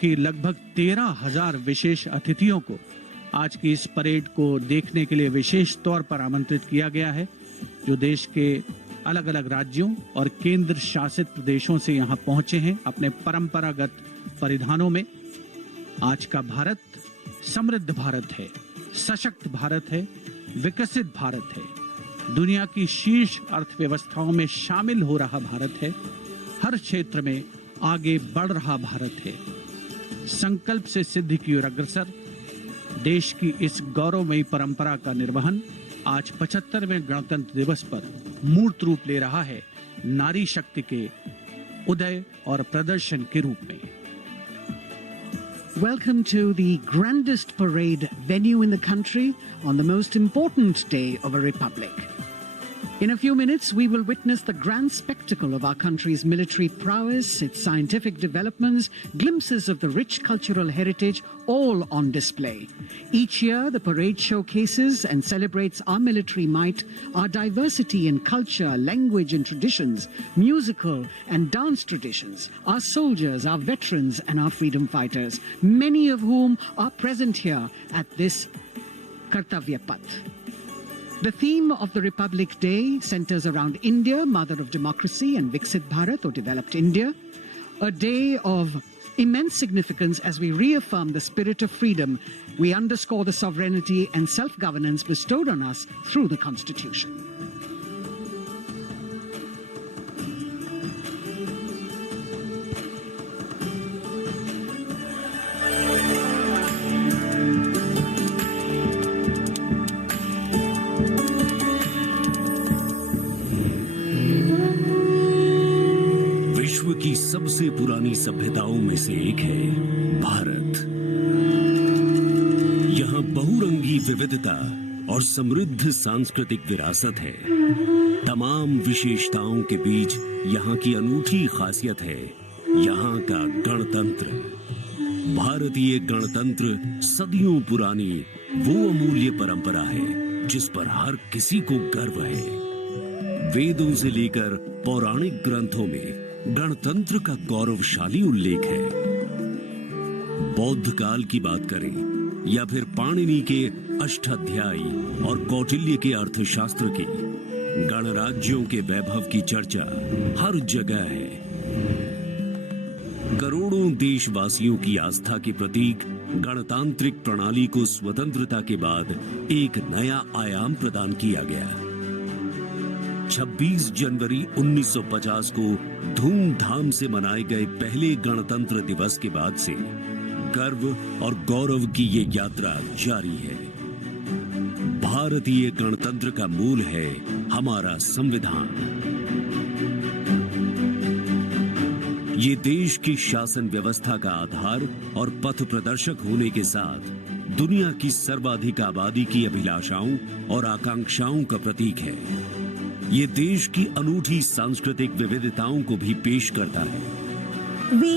कि लगभग 13,000 विशेष अतिथियों को आज की इस परेड को देखने के लिए विशेष तौर पर आमंत्रित किया गया है, जो देश के अलग अलग राज्यों और केंद्र शासित प्रदेशों से यहाँ पहुंचे हैं अपने परंपरागत परिधानों में। आज का भारत समृद्ध भारत है, सशक्त भारत है, विकसित भारत है, दुनिया की शीर्ष अर्थव्यवस्थाओं में शामिल हो रहा भारत है, हर क्षेत्र में आगे बढ़ रहा भारत है, संकल्प से सिद्धि की ओर अग्रसर। देश की इस गौरवमयी परंपरा का निर्वहन आज 75वें गणतंत्र दिवस पर मूर्त रूप ले रहा है, नारी शक्ति के उदय और प्रदर्शन के रूप में। Welcome to the grandest parade venue in the country on the most important day of a republic. In a few minutes, we will witness the grand spectacle of our country's military prowess, its scientific developments, glimpses of the rich cultural heritage, all on display. Each year, the parade showcases and celebrates our military might, our diversity in culture, language and traditions, musical and dance traditions, our soldiers, our veterans and our freedom fighters, many of whom are present here at this Kartavya Path. The theme of the Republic Day centers around India, mother of democracy and Viksit Bharat, or developed India, a day of immense significance as we reaffirm the spirit of freedom. We underscore the sovereignty and self-governance bestowed on us through the Constitution. की सबसे पुरानी सभ्यताओं में से एक है भारत। यहाँ बहुरंगी विविधता और समृद्ध सांस्कृतिक विरासत है। तमाम विशेषताओं के बीच यहाँ की अनूठी खासियत है यहाँ का गणतंत्र। भारतीय गणतंत्र सदियों पुरानी वो अमूल्य परंपरा है जिस पर हर किसी को गर्व है। वेदों से लेकर पौराणिक ग्रंथों में गणतंत्र का गौरवशाली उल्लेख है। बौद्ध काल की बात करें या फिर पाणिनि के अष्टाध्यायी और कौटिल्य के अर्थशास्त्र की, गणराज्यों के वैभव की चर्चा हर जगह है। करोड़ों देशवासियों की आस्था के प्रतीक गणतांत्रिक प्रणाली को स्वतंत्रता के बाद एक नया आयाम प्रदान किया गया। 26 जनवरी 1950 को धूमधाम से मनाए गए पहले गणतंत्र दिवस के बाद से गर्व और गौरव की ये यात्रा जारी है। भारतीय गणतंत्र का मूल है हमारा संविधान। ये देश की शासन व्यवस्था का आधार और पथ प्रदर्शक होने के साथ दुनिया की सर्वाधिक आबादी की अभिलाषाओं और आकांक्षाओं का प्रतीक है। ये देश की अनूठी सांस्कृतिक विविधताओं को भी पेश करता है। We,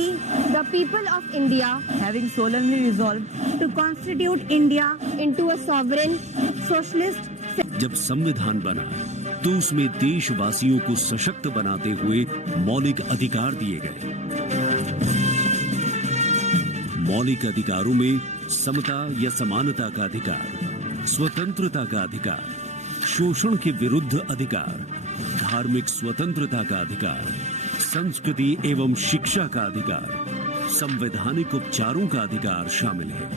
the people of India, having solemnly resolved to constitute India into a sovereign socialist. जब संविधान बना तो उसमें देशवासियों को सशक्त बनाते हुए मौलिक अधिकार दिए गए। मौलिक अधिकारों में समता या समानता का अधिकार, स्वतंत्रता का अधिकार, शोषण के विरुद्ध अधिकार, धार्मिक स्वतंत्रता का अधिकार, संस्कृति एवं शिक्षा का अधिकार, संवैधानिक उपचारों का अधिकार शामिल है।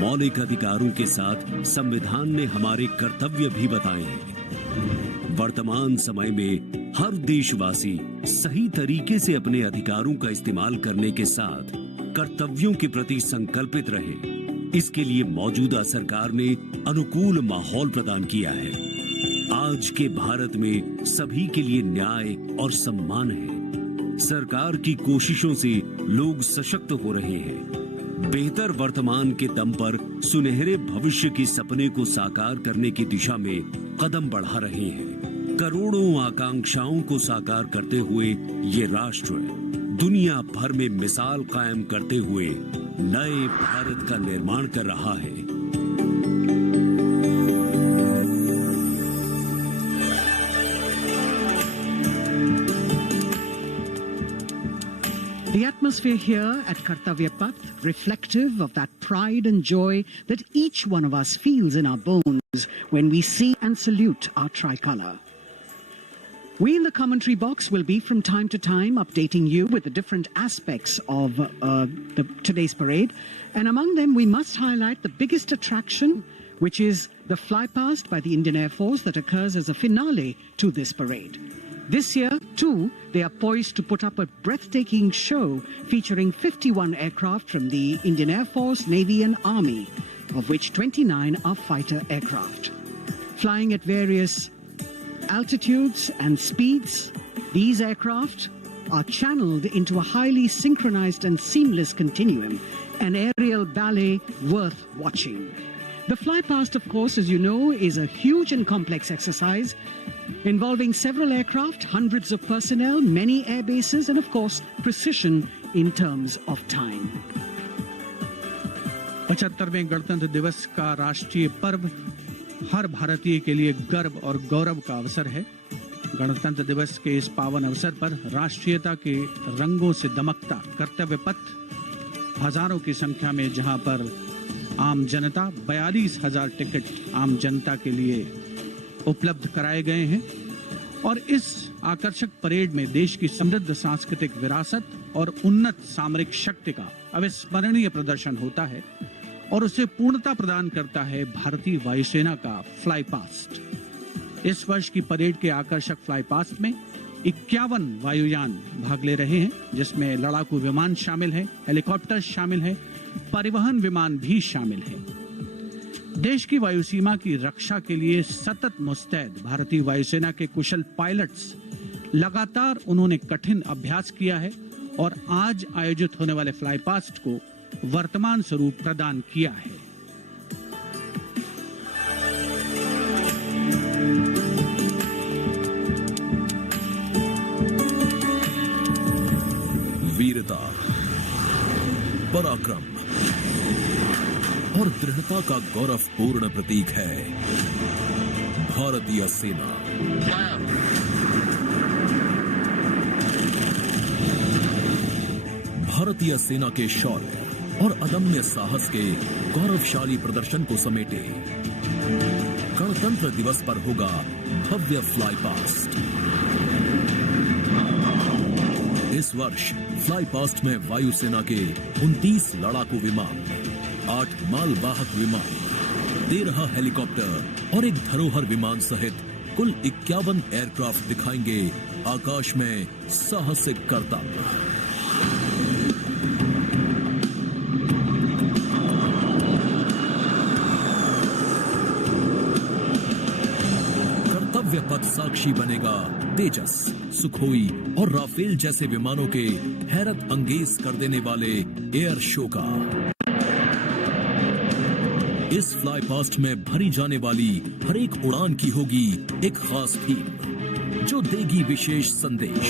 मौलिक अधिकारों के साथ संविधान ने हमारे कर्तव्य भी बताए हैं। वर्तमान समय में हर देशवासी सही तरीके से अपने अधिकारों का इस्तेमाल करने के साथ कर्तव्यों के प्रति संकल्पित रहे, इसके लिए मौजूदा सरकार ने अनुकूल माहौल प्रदान किया है। आज के भारत में सभी के लिए न्याय और सम्मान है। सरकार की कोशिशों से लोग सशक्त हो रहे हैं। बेहतर वर्तमान के दम पर सुनहरे भविष्य के सपने को साकार करने की दिशा में कदम बढ़ा रहे हैं। करोड़ों आकांक्षाओं को साकार करते हुए ये राष्ट्र दुनिया भर में मिसाल कायम करते हुए नए भारत का निर्माण कर रहा है। The atmosphere here at Kartavya Path, reflective of that pride and joy that each one of us feels in our bones when we see and salute our tricolour. We in the commentary box will be from time to time updating you with the different aspects of today's parade. And among them, we must highlight the biggest attraction, which is the flypast by the Indian Air Force that occurs as a finale to this parade. This year, too, they are poised to put up a breathtaking show featuring 51 aircraft from the Indian Air Force, Navy and Army, of which 29 are fighter aircraft. Flying at various altitudes and speeds, these aircraft are channeled into a highly synchronized and seamless continuum, an aerial ballet worth watching. The flypast, of course, as you know, is a huge and complex exercise involving several aircraft, hundreds of personnel, many air bases, and of course, precision in terms of time. 75वें गणतंत्र दिवस का राष्ट्रीय पर्व हर भारतीय के लिए गर्व और गौरव का अवसर है। गणतंत्र दिवस के इस पावन अवसर पर राष्ट्रीयता के रंगों से दमकता कर्तव्य पथ हजारों की संख्या में, जहां पर आम जनता 42,000 टिकट आम जनता के लिए उपलब्ध कराए गए हैं। और इस आकर्षक परेड में देश की समृद्ध सांस्कृतिक विरासत और उन्नत सामरिक शक्ति का अविस्मरणीय प्रदर्शन होता है और उसे पूर्णता प्रदान करता है भारतीय वायुसेना का फ्लाई पास्ट। इस वर्ष की परेड के आकर्षक फ्लाई पास्ट में 51 वायुयान भाग ले रहे हैं, जिसमें लड़ाकू विमान शामिल हैं, हेलीकॉप्टर शामिल हैं, परिवहन विमान भी शामिल हैं। देश की वायुसीमा की रक्षा के लिए सतत मुस्तैद भारतीय वायुसेना के कुशल पायलट्स लगातार उन्होंने कठिन अभ्यास किया है और आज आयोजित होने वाले फ्लाई पास्ट को वर्तमान स्वरूप प्रदान किया है। वीरता, पराक्रम और दृढ़ता का गौरवपूर्ण प्रतीक है भारतीय सेना। भारतीय सेना के शौर्य और अदम्य साहस के गौरवशाली प्रदर्शन को समेटे गणतंत्र दिवस पर होगा भव्य फ्लाई पास्ट। इस वर्ष फ्लाई पास्ट में वायुसेना के 29 लड़ाकू विमान, 8 मालवाहक विमान, 13 हेलीकॉप्टर और एक धरोहर विमान सहित कुल 51 एयरक्राफ्ट दिखाएंगे आकाश में साहसिक करतब। कर्तव्य पथ साक्षी बनेगा तेजस, सुखोई और राफेल जैसे विमानों के हैरत अंगेज कर देने वाले एयर शो का। इस फ्लाई पास्ट में भरी जाने वाली हर एक उड़ान की होगी एक खास थीम जो देगी विशेष संदेश।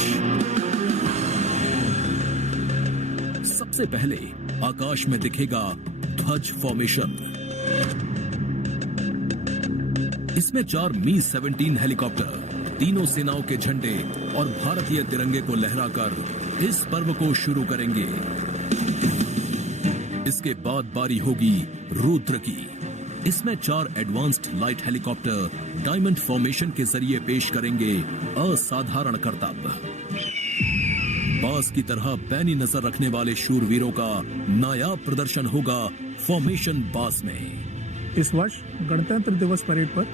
सबसे पहले आकाश में दिखेगा ध्वज फॉर्मेशन। इसमें 4 मी-17 हेलीकॉप्टर तीनों सेनाओं के झंडे और भारतीय तिरंगे को लहराकर इस पर्व को शुरू करेंगे। इसके बाद बारी होगी रुद्र की। इसमें 4 advanced light helicopter diamond formation के जरिए पेश करेंगे असाधारण करतब। बास की तरह पैनी नजर रखने वाले शूरवीरों का नायाब प्रदर्शन होगा फॉर्मेशन बास में। इस वर्ष गणतंत्र दिवस परेड पर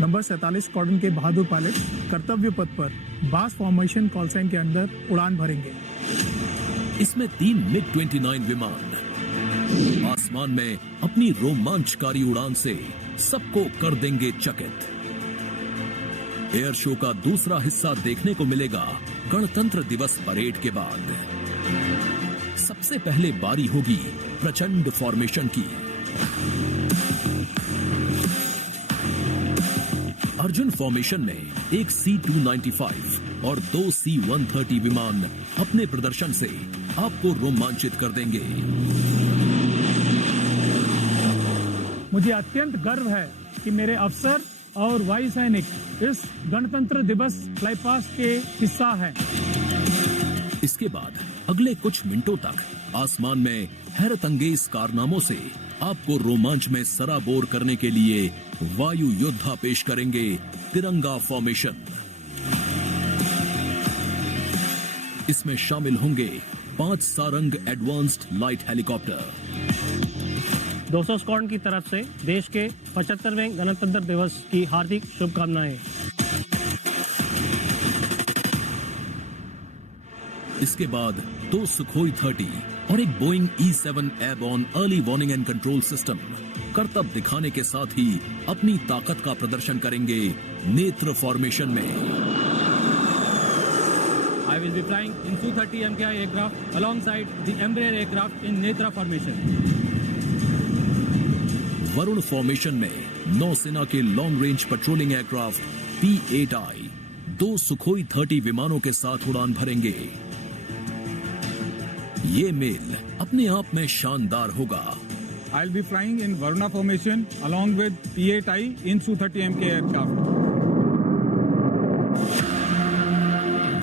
नंबर 47 स्क्वाड्रन के बहादुर पायलट कर्तव्य पथ पर बास फॉर्मेशन कॉल साइन के अंदर उड़ान भरेंगे। इसमें 3 मिग-29 विमान आसमान में अपनी रोमांचकारी उड़ान से सबको कर देंगे चकित। एयर शो का दूसरा हिस्सा देखने को मिलेगा गणतंत्र दिवस परेड के बाद। सबसे पहले बारी होगी प्रचंड फॉर्मेशन की। अर्जुन फॉर्मेशन में एक C-295 और 2 C-130 विमान अपने प्रदर्शन से आपको रोमांचित कर देंगे। मुझे अत्यंत गर्व है कि मेरे अफसर और वायु सैनिक इस गणतंत्र दिवस फ्लाई पास्ट के हिस्सा हैं। इसके बाद अगले कुछ मिनटों तक आसमान में हैरत अंगेज कारनामों से आपको रोमांच में सराबोर करने के लिए वायु योद्धा पेश करेंगे तिरंगा फॉर्मेशन। इसमें शामिल होंगे 5 Sarang advanced light helicopter. 200 squadron की तरफ से देश के 75वें गणतंत्र दिवस की हार्दिक शुभकामनाएं। इसके बाद 2 सुखोई 30 और एक Boeing E-7 airborne early warning and control system करतब दिखाने के साथ ही अपनी ताकत का प्रदर्शन करेंगे नेत्र फॉर्मेशन में। I will be flying in Su-30 MKI aircraft alongside the Embraer aircraft in Netra formation. Varun formation में नौसेना के long range patrolling aircraft P-8I 2 Sukhoi 30 विमानों के साथ उड़ान भरेंगे। ये मेल अपने आप में शानदार होगा। I'll be flying in Varuna formation along with P-8I in Su-30 MKI aircraft.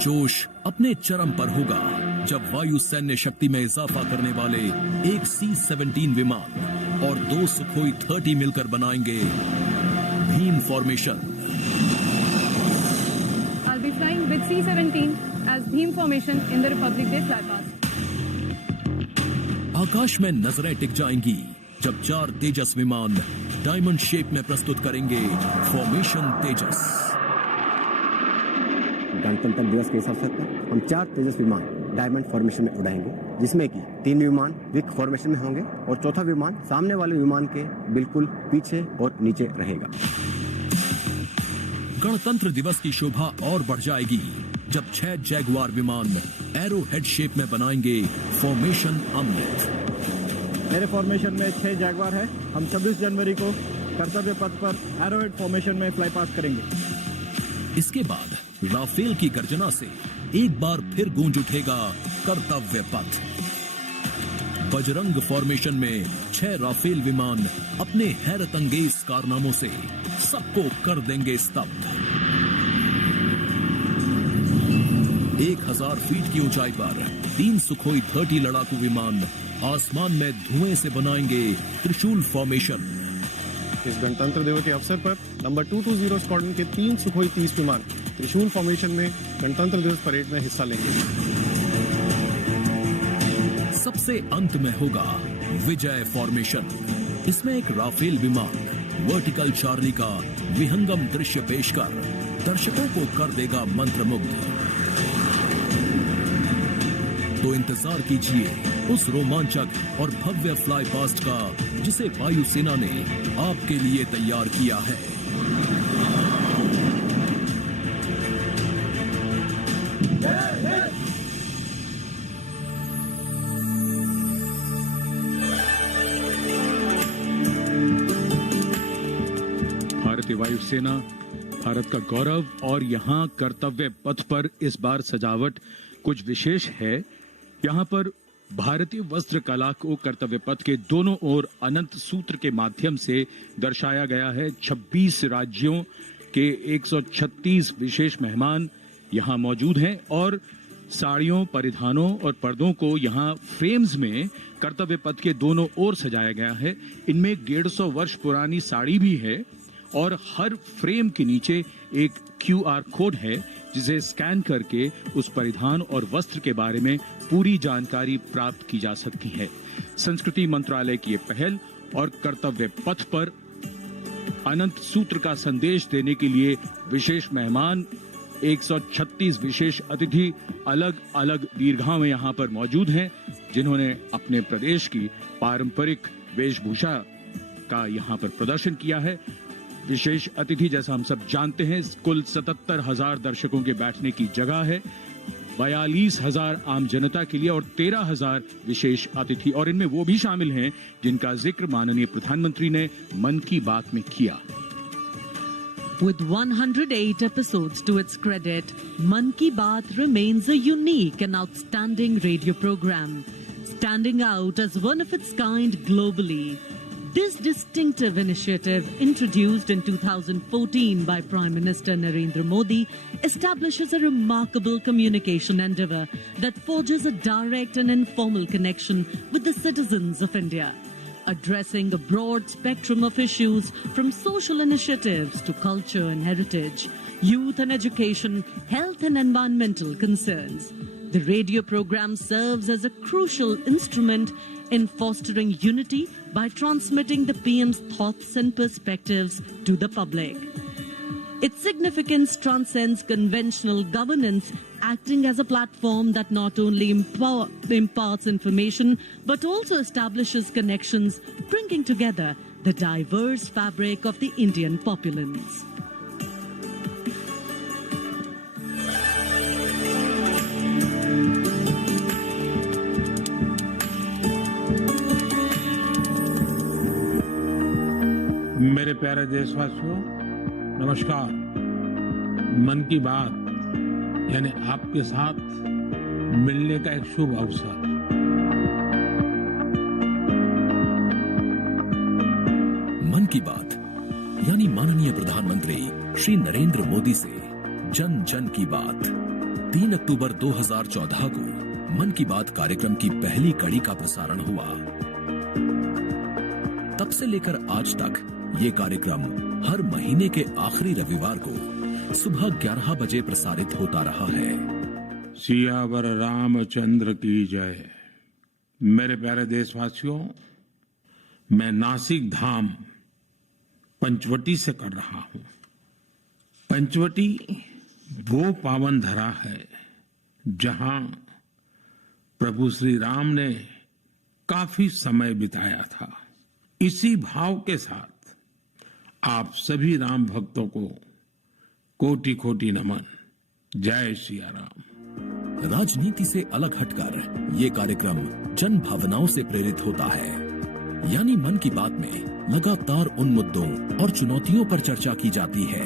जोश अपने चरम पर होगा जब वायु सैन्य शक्ति में इजाफा करने वाले एक C-17 विमान और 2 सुखोई 30 मिलकर बनाएंगे Bhim formation. I'll be flying with C-17 as Bhim formation in the Republic Day flypast. आकाश में नजरें टिक जाएंगी जब 4 तेजस विमान डायमंड शेप में प्रस्तुत करेंगे फॉर्मेशन तेजस। गणतंत्र दिवस के इस अवसर पर हम 4 तेजस विमान डायमंड फॉर्मेशन में उड़ाएंगे, जिसमें कि 3 विमान विक फॉर्मेशन में होंगे और चौथा विमान सामने वाले विमान के बिल्कुल पीछे और नीचे रहेगा। गणतंत्र दिवस की शोभा और बढ़ जाएगी जब 6 जैगुआर विमान एरो हेड शेप में बनाएंगे फॉर्मेशन अमृत। मेरे फॉर्मेशन में 6 जैगुआर है। हम 26 जनवरी को कर्तव्य पथ पर एरो हेड फॉर्मेशन में फ्लाई पास करेंगे। इसके बाद राफेल की गर्जना से एक बार फिर गूंज उठेगा कर्तव्य पथ। बजरंग फॉर्मेशन में 6 राफेल विमान अपने हैरत अंगेज कारनामों से सबको कर देंगे स्तब्ध। 1000 फीट की ऊंचाई पर 3 सुखोई 30 लड़ाकू विमान आसमान में धुएं से बनाएंगे त्रिशूल फॉर्मेशन। इस गणतंत्र दिवस के अवसर पर नंबर 220 स्क्वाड्रन के 3 सुखोई 30 विमान त्रिशूल फॉर्मेशन में गणतंत्र दिवस परेड में हिस्सा लेंगे। सबसे अंत में होगा विजय फॉर्मेशन। इसमें एक राफेल विमान वर्टिकल चार्ली का विहंगम दृश्य पेश कर दर्शकों को कर देगा मंत्रमुग्ध। तो इंतजार कीजिए उस रोमांचक और भव्य फ्लाई पास्ट का जिसे वायुसेना ने आपके लिए तैयार किया है। भारतीय वायुसेना भारत का गौरव और यहाँ कर्तव्य पथ पर इस बार सजावट कुछ विशेष है। यहाँ पर भारतीय वस्त्र कला को कर्तव्य पथ के दोनों ओर अनंत सूत्र के माध्यम से दर्शाया गया है। 26 राज्यों के 136 विशेष मेहमान यहाँ मौजूद हैं और साड़ियों, परिधानों और पर्दों को यहाँ फ्रेम्स में कर्तव्य पथ के दोनों ओर सजाया गया है। इनमें 150 वर्ष पुरानी साड़ी भी है और हर फ्रेम के नीचे एक QR कोड है जिसे स्कैन करके उस परिधान और वस्त्र के बारे में पूरी जानकारी प्राप्त की जा सकती है। संस्कृति मंत्रालय की ये पहल और कर्तव्य पथ पर अनंत सूत्र का संदेश देने के लिए विशेष मेहमान 136 विशेष अतिथि अलग अलग दीर्घाओं में यहाँ पर मौजूद हैं, जिन्होंने अपने प्रदेश की पारंपरिक वेशभूषा का यहाँ पर प्रदर्शन किया है। विशेष अतिथि जैसा हम सब जानते हैं कुल 77,000 दर्शकों के बैठने की जगह है, 42,000 आम जनता के लिए और 13,000 विशेष अतिथि, और इनमें वो भी शामिल हैं जिनका जिक्र माननीय प्रधानमंत्री ने मन की बात में किया। With 108 episodes to its credit, Man Ki Baat remains a unique and outstanding radio program, standing out as one of its kind globally. This distinctive initiative, introduced in 2014 by Prime Minister Narendra Modi, establishes a remarkable communication endeavour that forges a direct and informal connection with the citizens of India, addressing a broad spectrum of issues from social initiatives to culture and heritage, youth and education, health and environmental concerns. The radio program serves as a crucial instrument in fostering unity by transmitting the PM's thoughts and perspectives to the public. Its significance transcends conventional governance, acting as a platform that not only imparts information but also establishes connections, bringing together the diverse fabric of the Indian populace. मेरे प्यारे देशवासियों, नमस्कार। मन की बात यानी आपके साथ मिलने का एक शुभ अवसर। मन की बात यानी माननीय प्रधानमंत्री श्री नरेंद्र मोदी से जन जन की बात। 3 अक्टूबर 2014 को मन की बात कार्यक्रम की पहली कड़ी का प्रसारण हुआ। तब से लेकर आज तक ये कार्यक्रम हर महीने के आखिरी रविवार को सुबह 11 बजे प्रसारित होता रहा है। सियावर रामचंद्र की जय। मेरे प्यारे देशवासियों, मैं नासिक धाम पंचवटी से कर रहा हूं। पंचवटी वो पावन धरा है जहां प्रभु श्री राम ने काफी समय बिताया था। इसी भाव के साथ आप सभी राम भक्तों को कोटि कोटि नमन। जय सिया राम। राजनीति से अलग हटकर ये कार्यक्रम जन भावनाओं से प्रेरित होता है। यानी मन की बात में लगातार उन मुद्दों और चुनौतियों पर चर्चा की जाती है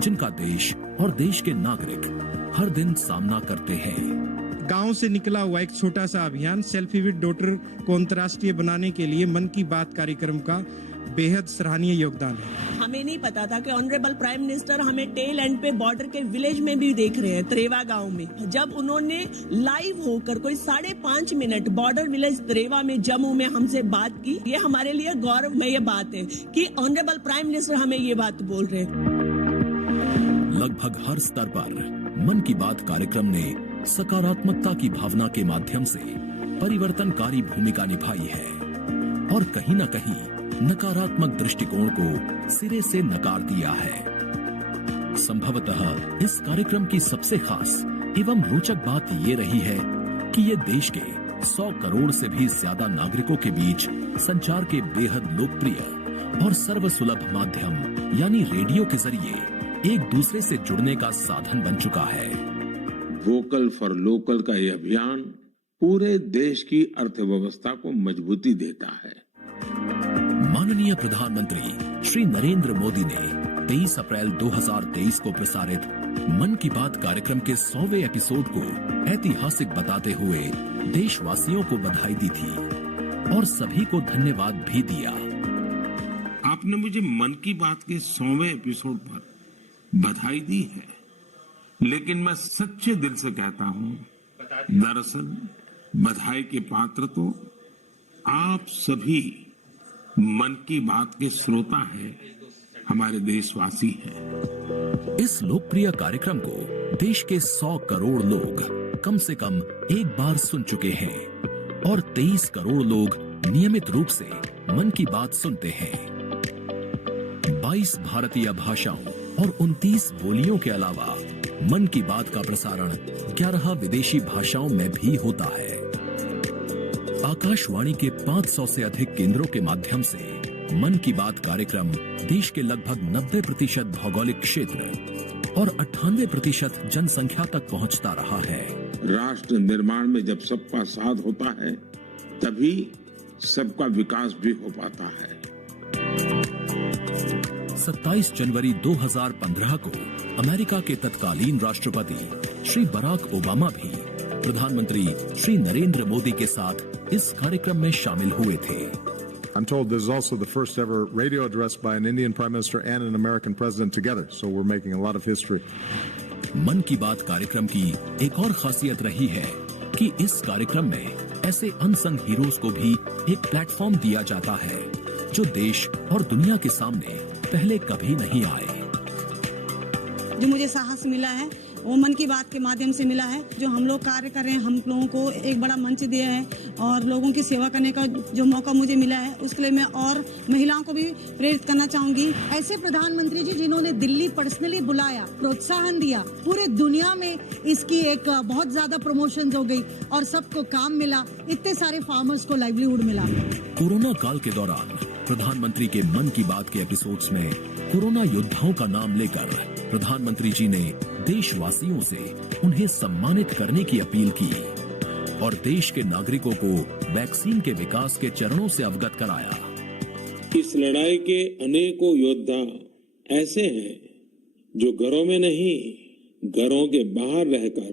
जिनका देश और देश के नागरिक हर दिन सामना करते हैं। गांव से निकला हुआ एक छोटा सा अभियान सेल्फी विद डॉटर को अंतर्राष्ट्रीय बनाने के लिए मन की बात कार्यक्रम का बेहद सराहनीय योगदान है। हमें नहीं पता था कि ऑनरेबल प्राइम मिनिस्टर हमें टेल एंड पे बॉर्डर के विलेज में भी देख रहे हैं, त्रेवा गांव में। जब उन्होंने लाइव होकर कोई 5.5 मिनट बॉर्डर विलेज त्रेवा में जम्मू में हमसे बात की, ये हमारे लिए गौरवमय बात है कि ऑनरेबल प्राइम मिनिस्टर हमें ये बात बोल रहे हैं। लगभग हर स्तर पर मन की बात कार्यक्रम ने सकारात्मकता की भावना के माध्यम से परिवर्तनकारी भूमिका निभाई है और कहीं न कहीं नकारात्मक दृष्टिकोण को सिरे से नकार दिया है। संभवतः इस कार्यक्रम की सबसे खास एवं रोचक बात ये रही है कि ये देश के 100 करोड़ से भी ज्यादा नागरिकों के बीच संचार के बेहद लोकप्रिय और सर्वसुलभ माध्यम यानी रेडियो के जरिए एक दूसरे से जुड़ने का साधन बन चुका है। वोकल फॉर लोकल का ये अभियान पूरे देश की अर्थव्यवस्था को मजबूती देता है। माननीय प्रधानमंत्री श्री नरेंद्र मोदी ने 23 अप्रैल 2023 को प्रसारित मन की बात कार्यक्रम के 100वें एपिसोड को ऐतिहासिक बताते हुए देशवासियों को बधाई दी थी और सभी को धन्यवाद भी दिया। आपने मुझे मन की बात के 100वें एपिसोड पर बधाई दी है, लेकिन मैं सच्चे दिल से कहता हूं, दरअसल बधाई के पात्र तो आप सभी मन की बात के श्रोता हैं, हमारे देशवासी हैं। इस लोकप्रिय कार्यक्रम को देश के 100 करोड़ लोग कम से कम एक बार सुन चुके हैं और 23 करोड़ लोग नियमित रूप से मन की बात सुनते हैं। 22 भारतीय भाषाओं और 29 बोलियों के अलावा मन की बात का प्रसारण 11 विदेशी भाषाओं में भी होता है। आकाशवाणी के 500 से अधिक केंद्रों के माध्यम से मन की बात कार्यक्रम देश के लगभग 90% भौगोलिक क्षेत्र और 98% जनसंख्या तक पहुंचता रहा है। राष्ट्र निर्माण में जब सबका साथ होता है, तभी सबका विकास भी हो पाता है। 27 जनवरी 2015 को अमेरिका के तत्कालीन राष्ट्रपति श्री बराक ओबामा भी प्रधानमंत्री श्री नरेंद्र मोदी के साथ इस कार्यक्रम में शामिल हुए थे। I'm told this is also the first ever radio address by an Indian Prime Minister and an American President together, so we're making a lot of history. मन की बात कार्यक्रम की एक और खासियत रही है कि इस कार्यक्रम में ऐसे अनसंग हीरोज को भी एक प्लेटफॉर्म दिया जाता है जो देश और दुनिया के सामने पहले कभी नहीं आए। जो मुझे साहस मिला है वो मन की बात के माध्यम से मिला है। जो हम लोग कार्य कर रहे हैं, हम लोगों को एक बड़ा मंच दिया है और लोगों की सेवा करने का जो मौका मुझे मिला है उसके लिए मैं और महिलाओं को भी प्रेरित करना चाहूंगी। ऐसे प्रधानमंत्री जी जिन्होंने दिल्ली पर्सनली बुलाया, प्रोत्साहन दिया, पूरे दुनिया में इसकी एक बहुत ज्यादा प्रमोशन हो गई और सबको काम मिला, इतने सारे फार्मर्स को लाइवलीहुड मिला। कोरोना काल के दौरान प्रधानमंत्री के मन की बात के एपिसोड्स में कोरोना योद्धाओं का नाम लेकर प्रधानमंत्री जी ने देशवासियों से उन्हें सम्मानित करने की अपील की और देश के नागरिकों को वैक्सीन के विकास के चरणों से अवगत कराया। इस लड़ाई के अनेकों योद्धा ऐसे हैं जो घरों में नहीं, घरों के बाहर रहकर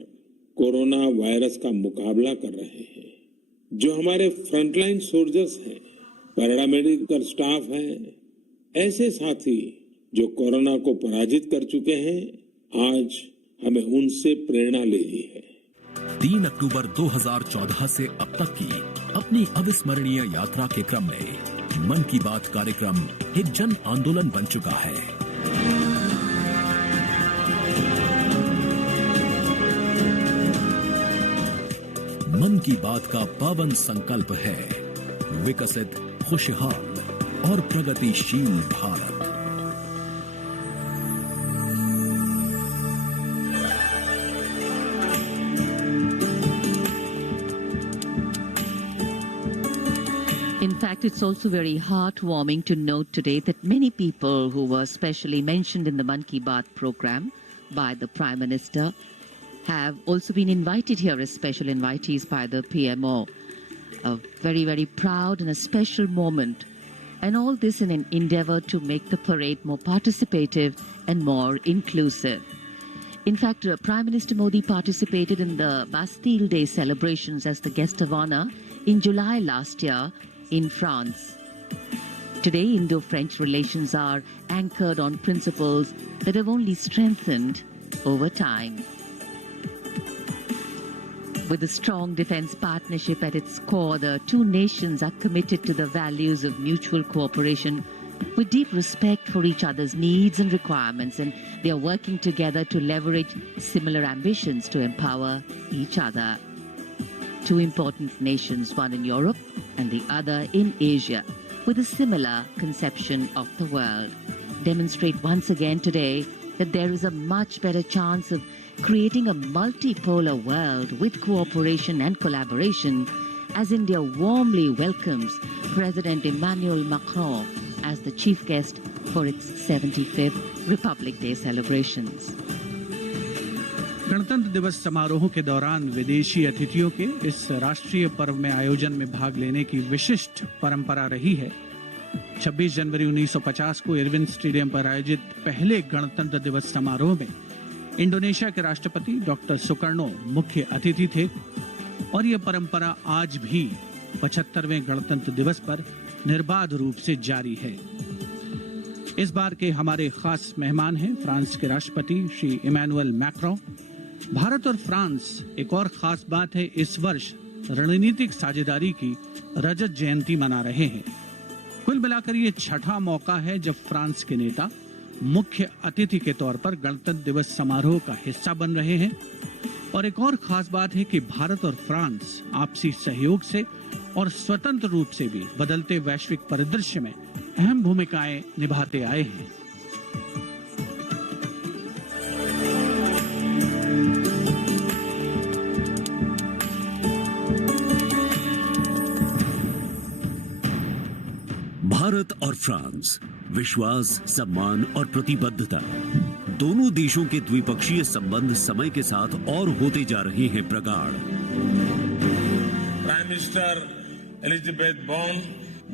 कोरोना वायरस का मुकाबला कर रहे हैं। जो हमारे फ्रंटलाइन सोल्जर्स हैं, पैरामेडिकल स्टाफ हैं, ऐसे साथी जो कोरोना को पराजित कर चुके हैं, आज हमें उनसे प्रेरणा लेनी है। 3 अक्टूबर 2014 से अब तक की अपनी अविस्मरणीय यात्रा के क्रम में मन की बात कार्यक्रम एक जन आंदोलन बन चुका है। मन की बात का पावन संकल्प है विकसित, खुशहाल और प्रगतिशील Bharat. In fact, it's also very heartwarming to note today that many people who were specially mentioned in the Man Ki Baat program by the Prime Minister have also been invited here as special invitees by the PMO. A very, very proud and a special moment. And all this in an endeavor to make the parade more participative and more inclusive. In fact, Prime Minister Modi participated in the Bastille Day celebrations as the guest of honor in July last year in France. Today, Indo-French relations are anchored on principles that have only strengthened over time. With a strong defense partnership at its core, the two nations are committed to the values of mutual cooperation with deep respect for each other's needs and requirements, and they are working together to leverage similar ambitions to empower each other. Two important nations, one in Europe and the other in Asia, with a similar conception of the world, demonstrate once again today that there is a much better chance of creating a multipolar world with cooperation and collaboration as India warmly welcomes President Emmanuel Macron as the chief guest for its 75th Republic Day celebrations. गणतंत्र दिवस समारोह के दौरान विदेशी अतिथियों के इस राष्ट्रीय पर्व में आयोजन में भाग लेने की विशिष्ट परंपरा रही है। 26 जनवरी 1950 को इरविन स्टेडियम पर आयोजित पहले गणतंत्र दिवस समारोह में इंडोनेशिया के राष्ट्रपति डॉक्टर सुकर्णो मुख्य अतिथि थे और यह परंपरा आज भी 75वें गणतंत्र दिवस पर निर्बाध रूप से जारी है। इस बार के हमारे खास मेहमान हैं फ्रांस के राष्ट्रपति श्री इमैनुअल मैक्रों। भारत और फ्रांस, एक और खास बात है, इस वर्ष रणनीतिक साझेदारी की रजत जयंती मना रहे हैं। कुल मिलाकर ये छठा मौका है जब फ्रांस के नेता मुख्य अतिथि के तौर पर गणतंत्र दिवस समारोह का हिस्सा बन रहे हैं। और एक और खास बात है कि भारत और फ्रांस आपसी सहयोग से और स्वतंत्र रूप से भी बदलते वैश्विक परिदृश्य में अहम भूमिकाएं निभाते आए हैं। भारत और फ्रांस, विश्वास, सम्मान और प्रतिबद्धता, दोनों देशों के द्विपक्षीय संबंध समय के साथ और होते जा रहे हैं प्रगाढ़। प्राइम मिनिस्टर एलिजाबेथ बॉर्न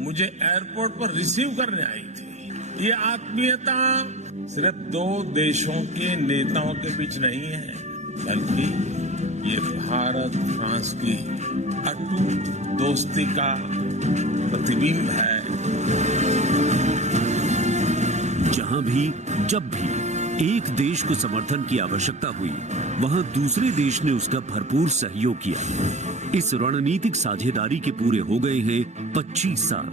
मुझे एयरपोर्ट पर रिसीव करने आई थी। ये आत्मीयता सिर्फ दो देशों के नेताओं के बीच नहीं है, बल्कि ये भारत फ्रांस की अटूट दोस्ती का प्रतिबिंब है। जहां भी जब भी एक देश को समर्थन की आवश्यकता हुई, वहां दूसरे देश ने उसका भरपूर सहयोग किया। इस रणनीतिक साझेदारी के पूरे हो गए हैं 25 साल।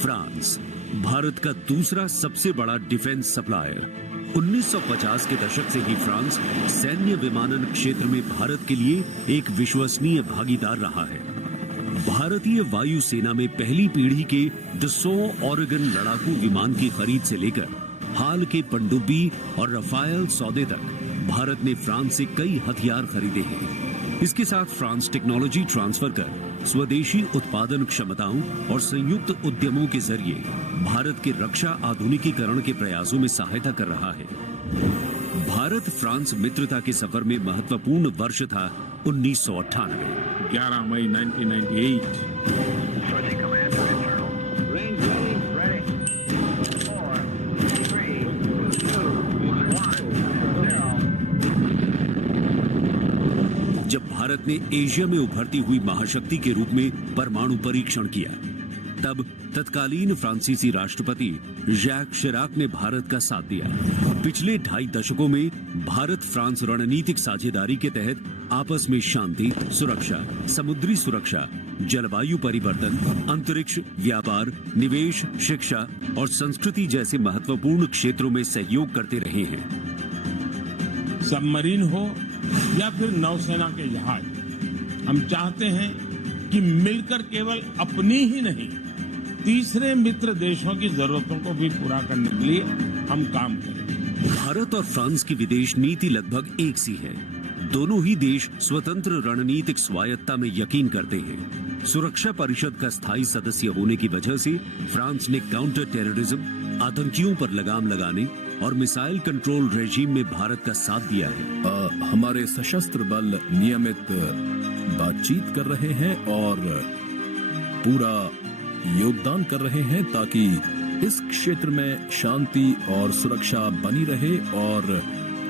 फ्रांस भारत का दूसरा सबसे बड़ा डिफेंस सप्लायर। 1950 के दशक से ही फ्रांस सैन्य विमानन क्षेत्र में भारत के लिए एक विश्वसनीय भागीदार रहा है। भारतीय वायुसेना में पहली पीढ़ी के डसॉ ऑरेगन लड़ाकू विमान की खरीद से लेकर हाल के पनडुब्बी और रफायल सौदे तक भारत ने फ्रांस से कई हथियार खरीदे हैं। इसके साथ फ्रांस टेक्नोलॉजी ट्रांसफर कर स्वदेशी उत्पादन क्षमताओं और संयुक्त उद्यमों के जरिए भारत के रक्षा आधुनिकीकरण के प्रयासों में सहायता कर रहा है। भारत फ्रांस मित्रता के सफर में महत्वपूर्ण वर्ष था 1998। 11 मई 1998। जब भारत ने एशिया में उभरती हुई महाशक्ति के रूप में परमाणु परीक्षण किया, तब तत्कालीन फ्रांसीसी राष्ट्रपति जैक शिराक ने भारत का साथ दिया। पिछले 2.5 दशकों में भारत फ्रांस रणनीतिक साझेदारी के तहत आपस में शांति, सुरक्षा, समुद्री सुरक्षा, जलवायु परिवर्तन, अंतरिक्ष, व्यापार, निवेश, शिक्षा और संस्कृति जैसे महत्वपूर्ण क्षेत्रों में सहयोग करते रहे हैं। सबमरीन हो या फिर नौसेना के जहाज, हम चाहते हैं कि मिलकर केवल अपनी ही नहीं, तीसरे मित्र देशों की जरूरतों को भी पूरा करने के लिए हम काम करें। भारत और फ्रांस की विदेश नीति लगभग एक सी है। दोनों ही देश स्वतंत्र रणनीतिक स्वायत्ता में यकीन करते हैं। सुरक्षा परिषद का स्थायी सदस्य होने की वजह से फ्रांस ने काउंटर टेररिज्म, आतंकियों पर लगाम लगाने और मिसाइल कंट्रोल रेजीम में भारत का साथ दिया है। हमारे सशस्त्र बल नियमित बातचीत कर रहे हैं और पूरा योगदान कर रहे हैं ताकि इस क्षेत्र में शांति और सुरक्षा बनी रहे और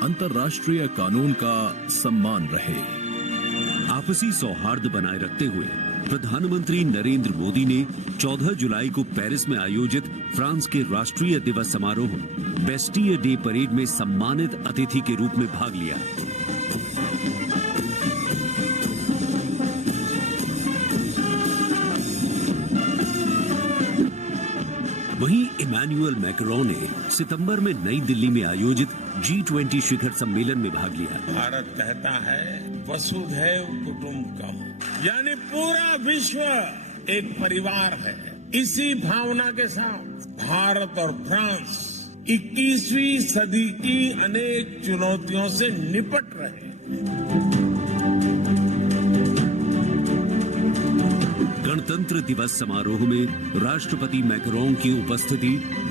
अंतर्राष्ट्रीय कानून का सम्मान रहे। आपसी सौहार्द बनाए रखते हुए प्रधानमंत्री नरेंद्र मोदी ने 14 जुलाई को पेरिस में आयोजित फ्रांस के राष्ट्रीय दिवस समारोह बेस्टियर डे परेड में सम्मानित अतिथि के रूप में भाग लिया। वहीं इमैनुअल मैक्रोन ने सितंबर में नई दिल्ली में आयोजित G20 शिखर सम्मेलन में भाग लिया। भारत कहता है वसुधैव कुटुंबकम, यानी पूरा विश्व एक परिवार है। इसी भावना के साथ भारत और फ्रांस 21वीं सदी की अनेक चुनौतियों से निपट रहे हैं। गणतंत्र दिवस समारोह में राष्ट्रपति मैक्रोन की उपस्थिति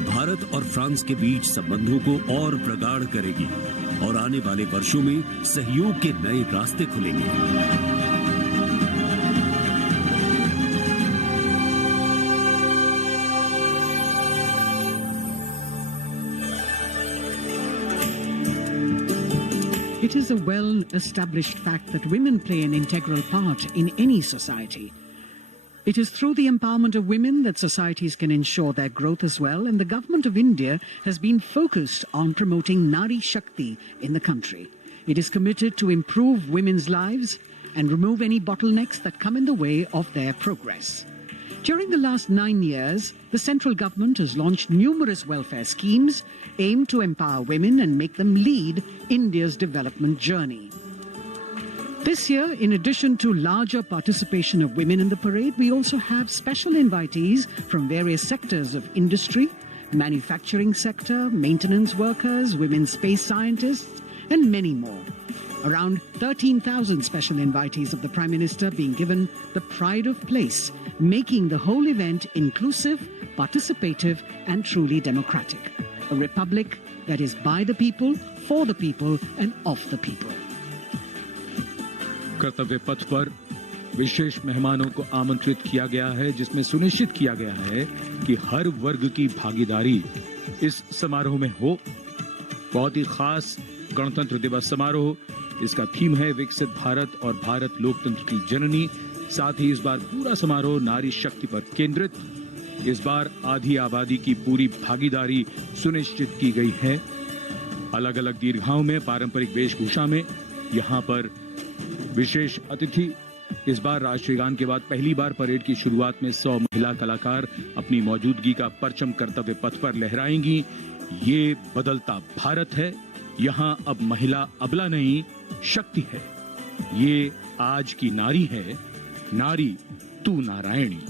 भारत और फ्रांस के बीच संबंधों को और प्रगाढ़ करेगी और आने वाले वर्षों में सहयोग के नए रास्ते खुलेंगे। It is a well-established fact that women play an integral part in any society. It is through the empowerment of women that societies can ensure their growth as well, and the government of India has been focused on promoting Nari Shakti in the country. It is committed to improve women's lives and remove any bottlenecks that come in the way of their progress. During the last 9 years, the central government has launched numerous welfare schemes aimed to empower women and make them lead India's development journey. This year, in addition to larger participation of women in the parade, we also have special invitees from various sectors of industry, manufacturing sector, maintenance workers, women space scientists, and many more. Around 13,000 special invitees of the Prime Minister being given the pride of place, making the whole event inclusive, participative, and truly democratic. A republic that is by the people, for the people, and of the people. कर्तव्य पथ पर विशेष मेहमानों को आमंत्रित किया गया है, जिसमें सुनिश्चित किया गया है कि हर वर्ग की भागीदारी इस समारोह में हो। बहुत ही खास गणतंत्र दिवस समारोह, इसका थीम है विकसित भारत और भारत लोकतंत्र की जननी। साथ ही इस बार पूरा समारोह नारी शक्ति पर केंद्रित। इस बार आधी आबादी की पूरी भागीदारी सुनिश्चित की गई है। अलग अलग दीर्घाओं में पारंपरिक वेशभूषा में यहाँ पर विशेष अतिथि। इस बार राष्ट्रीय गान के बाद पहली बार परेड की शुरुआत में 100 महिला कलाकार अपनी मौजूदगी का परचम कर्तव्य पथ पर लहराएंगी। ये बदलता भारत है। यहाँ अब महिला अबला नहीं, शक्ति है। ये आज की नारी है, नारी तू नारायणी।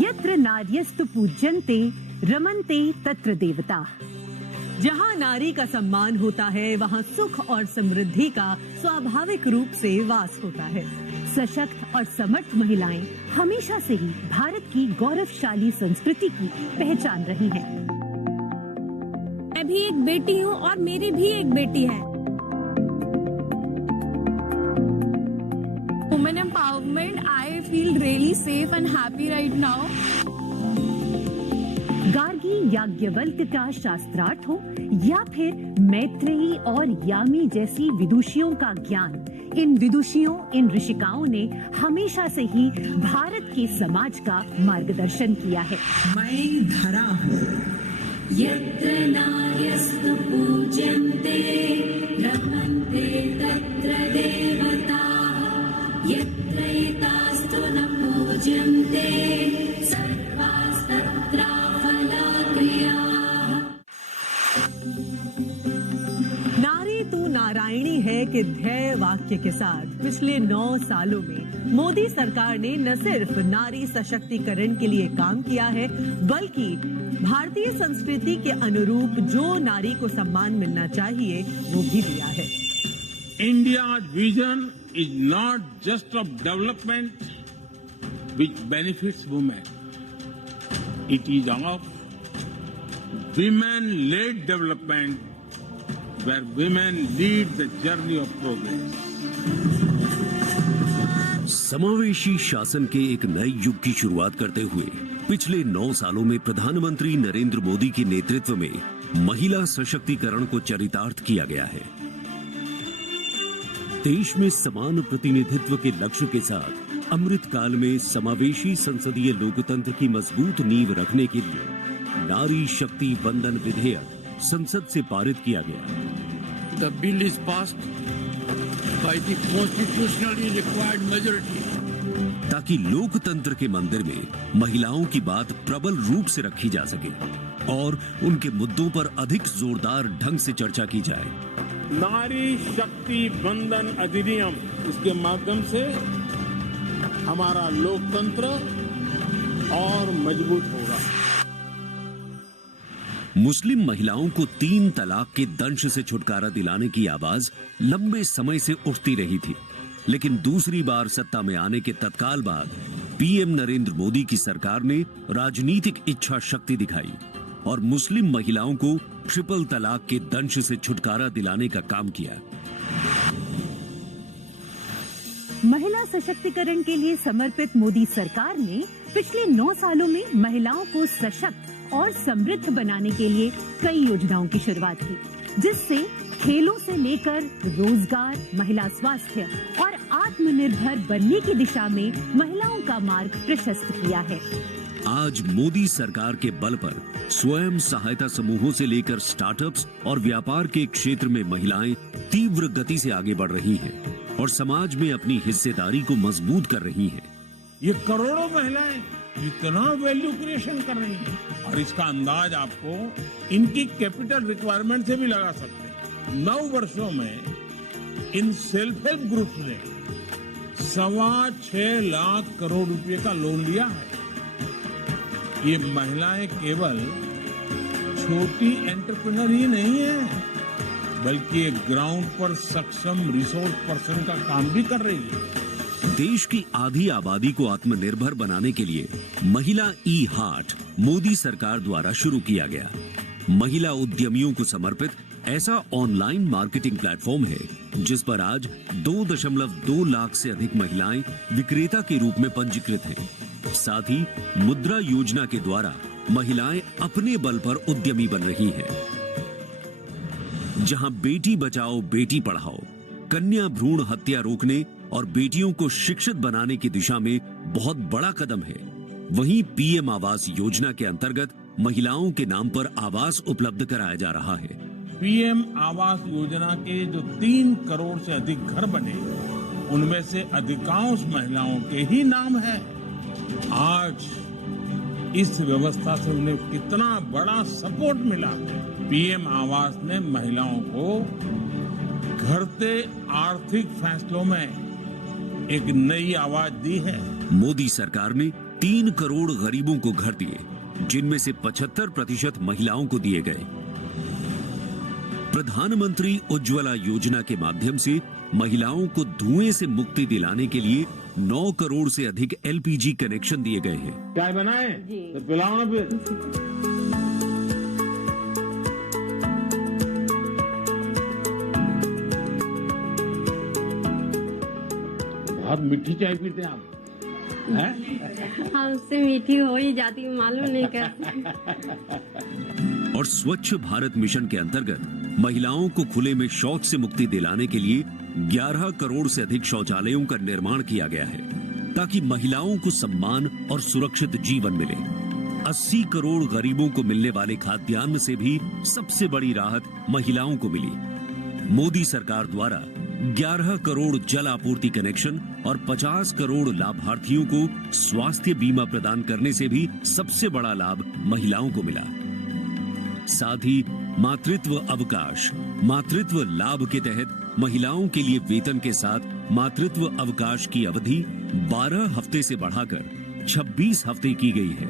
यत्र नार्यस्तु पूज्यन्ते रमन्ते तत्र देवता। जहाँ नारी का सम्मान होता है वहाँ सुख और समृद्धि का स्वाभाविक रूप से वास होता है। सशक्त और समर्थ महिलाएं हमेशा से ही भारत की गौरवशाली संस्कृति की पहचान रही हैं। मैं भी एक बेटी हूँ और मेरी भी एक बेटी है। Women empowerment, I feel really safe and happy right now. Gargi Yajnavalkya का शास्त्रार्थ हो या फिर मैत्रेयी और यामी जैसी विदुषियों का ज्ञान, इन विदुषियों, इन ऋषिकाओं ने हमेशा से ही भारत के समाज का मार्गदर्शन किया है। मैं धरा हूँ। यत्र नार्यस्तु पूज्यन्ते रमन्ते तत्र देवताः, यत्र एतास्तु न पूज्यन्ते सर्वास्तत्र फलक्रियाः। नारी तू नारायणी है के ध्येय वाक्य के साथ पिछले 9 सालों में मोदी सरकार ने न सिर्फ नारी सशक्तिकरण के लिए काम किया है, बल्कि भारतीय संस्कृति के अनुरूप जो नारी को सम्मान मिलना चाहिए वो भी दिया है। India's vision is not just of development which benefits women. It is of women-led development where women lead the journey of progress. समावेशी शासन के एक नए युग की शुरुआत करते हुए पिछले 9 सालों में प्रधानमंत्री नरेंद्र मोदी के नेतृत्व में महिला सशक्तिकरण को चरितार्थ किया गया है। देश में समान प्रतिनिधित्व के लक्ष्य के साथ अमृत काल में समावेशी संसदीय लोकतंत्र की मजबूत नींव रखने के लिए नारी शक्ति वंदन विधेयक संसद से पारित किया गया। The bill is passed by the constitutionally required majority. ताकि लोकतंत्र के मंदिर में महिलाओं की बात प्रबल रूप से रखी जा सके और उनके मुद्दों पर अधिक जोरदार ढंग से चर्चा की जाए। नारी शक्ति वंदन अधिनियम, इसके माध्यम से हमारा लोकतंत्र और मजबूत होगा। मुस्लिम महिलाओं को 3 तलाक के दंश से छुटकारा दिलाने की आवाज लंबे समय से उठती रही थी, लेकिन दूसरी बार सत्ता में आने के तत्काल बाद पीएम नरेंद्र मोदी की सरकार ने राजनीतिक इच्छा शक्ति दिखाई और मुस्लिम महिलाओं को ट्रिपल तलाक के दंश से छुटकारा दिलाने का काम किया। महिला सशक्तिकरण के लिए समर्पित मोदी सरकार ने पिछले 9 सालों में महिलाओं को सशक्त और समृद्ध बनाने के लिए कई योजनाओं की शुरुआत की, जिससे खेलों से लेकर रोजगार, महिला स्वास्थ्य और आत्मनिर्भर बनने की दिशा में महिलाओं का मार्ग प्रशस्त किया है। आज मोदी सरकार के बल पर स्वयं सहायता समूहों से लेकर स्टार्टअप्स और व्यापार के क्षेत्र में महिलाएं तीव्र गति से आगे बढ़ रही हैं और समाज में अपनी हिस्सेदारी को मजबूत कर रही हैं। ये करोड़ों महिलाएं इतना वैल्यू क्रिएशन कर रही हैं और इसका अंदाज आपको इनकी कैपिटल रिक्वायरमेंट से भी लगा सकते हैं। 9 वर्षों में इन सेल्फ हेल्प ग्रुप ने 6.25 लाख करोड़ रुपए का लोन लिया है। ये महिलाएं केवल छोटी एंटरप्रेन्योर ही नहीं है, बल्कि एक ग्राउंड पर सक्षम रिसोर्स पर्सन का काम भी कर रही है। देश की आधी आबादी को आत्मनिर्भर बनाने के लिए महिला ई हाट मोदी सरकार द्वारा शुरू किया गया। महिला उद्यमियों को समर्पित ऐसा ऑनलाइन मार्केटिंग प्लेटफॉर्म है जिस पर आज 2.2 लाख से अधिक महिलाएं विक्रेता के रूप में पंजीकृत हैं। साथ ही मुद्रा योजना के द्वारा महिलाएं अपने बल पर उद्यमी बन रही हैं। जहां बेटी बचाओ बेटी पढ़ाओ, कन्या भ्रूण हत्या रोकने और बेटियों को शिक्षित बनाने की दिशा में बहुत बड़ा कदम है, वहीं पीएम आवास योजना के अंतर्गत महिलाओं के नाम पर आवास उपलब्ध कराया जा रहा है। पीएम आवास योजना के जो 3 करोड़ से अधिक घर बने, उनमें से अधिकांश महिलाओं के ही नाम है। आज इस व्यवस्था से उन्हें कितना बड़ा सपोर्ट मिला। पीएम आवास ने महिलाओं को घटते आर्थिक फैसलों में एक नई आवाज दी है। मोदी सरकार ने 3 करोड़ गरीबों को घर दिए, जिनमें से 75% महिलाओं को दिए गए। प्रधानमंत्री उज्ज्वला योजना के माध्यम से महिलाओं को धुएं से मुक्ति दिलाने के लिए 9 करोड़ से अधिक एलपीजी कनेक्शन दिए गए हैं। चाय बनाए तो पिलाओ ना फिर। बहुत मीठी चाय पीते हैं आप? हमसे मीठी हो ही जाती, मालूम नहीं कैसे। और स्वच्छ भारत मिशन के अंतर्गत महिलाओं को खुले में शौच से मुक्ति दिलाने के लिए 11 करोड़ से अधिक शौचालयों का निर्माण किया गया है, ताकि महिलाओं को सम्मान और सुरक्षित जीवन मिले। 80 करोड़ गरीबों को मिलने वाले खाद्यान्न से भी सबसे बड़ी राहत महिलाओं को मिली। मोदी सरकार द्वारा 11 करोड़ जल आपूर्ति कनेक्शन और 50 करोड़ लाभार्थियों को स्वास्थ्य बीमा प्रदान करने से भी सबसे बड़ा लाभ महिलाओं को मिला। साथ ही मातृत्व अवकाश, मातृत्व लाभ के तहत महिलाओं के लिए वेतन के साथ मातृत्व अवकाश की अवधि 12 हफ्ते से बढ़ाकर 26 हफ्ते की गई है।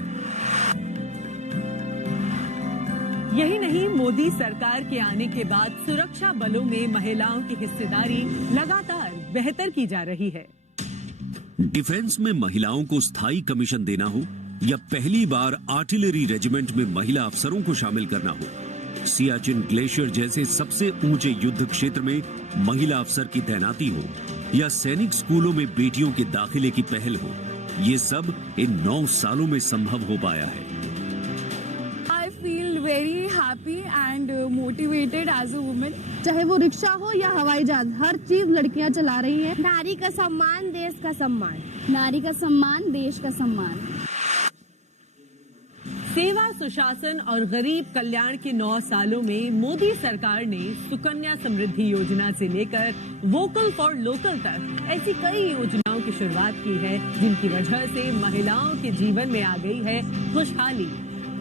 यही नहीं, मोदी सरकार के आने के बाद सुरक्षा बलों में महिलाओं की हिस्सेदारी लगातार बेहतर की जा रही है। डिफेंस में महिलाओं को स्थायी कमीशन देना हो या पहली बार आर्टिलरी रेजिमेंट में महिला अफसरों को शामिल करना हो, सियाचिन ग्लेशियर जैसे सबसे ऊंचे युद्ध क्षेत्र में महिला अफसर की तैनाती हो या सैनिक स्कूलों में बेटियों के दाखिले की पहल हो, ये सब इन 9 सालों में संभव हो पाया है। I feel very happy and motivated as a woman. चाहे वो रिक्शा हो या हवाई जहाज, हर चीज लड़कियां चला रही हैं। नारी का सम्मान, देश का सम्मान। नारी का सम्मान, देश का सम्मान। सेवा, सुशासन और गरीब कल्याण के 9 सालों में मोदी सरकार ने सुकन्या समृद्धि योजना से लेकर वोकल फॉर लोकल तक ऐसी कई योजनाओं की शुरुआत की है, जिनकी वजह से महिलाओं के जीवन में आ गई है खुशहाली।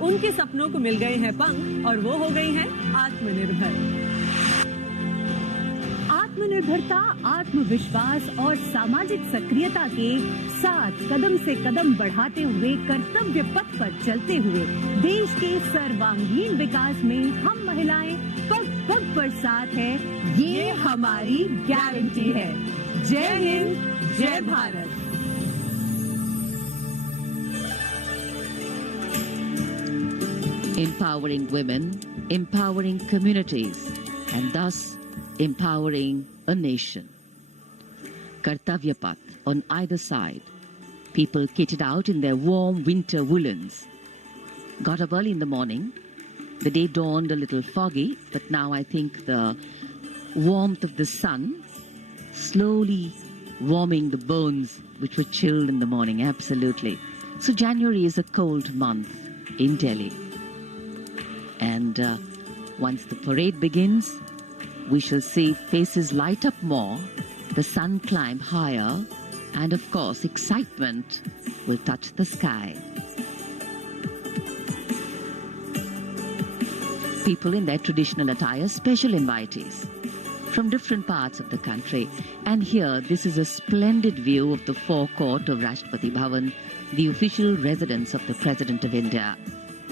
उनके सपनों को मिल गए हैं पंख और वो हो गई हैं आत्मनिर्भर। आत्मनिर्भरता, आत्मविश्वास और सामाजिक सक्रियता के साथ कदम से कदम बढ़ाते हुए कर्तव्य पथ पर चलते हुए देश के सर्वांगीण विकास में हम महिलाएं पग पग पर साथ हैं, ये हमारी गारंटी है। जय हिंद, जय Bharat. Empowering women, empowering communities, and thus empowering a nation. Kartavya path on either side. People kitted out in their warm winter woolens. Got up early in the morning. The day dawned a little foggy, but now I think the warmth of the sun slowly warming the bones which were chilled in the morning, absolutely. So January is a cold month in Delhi. And once the parade begins, we shall see faces light up more, the sun climb higher, and of course excitement will touch the sky. People in their traditional attire, special invitees from different parts of the country. And here, this is a splendid view of the forecourt of Rashtrapati Bhavan, the official residence of the President of India.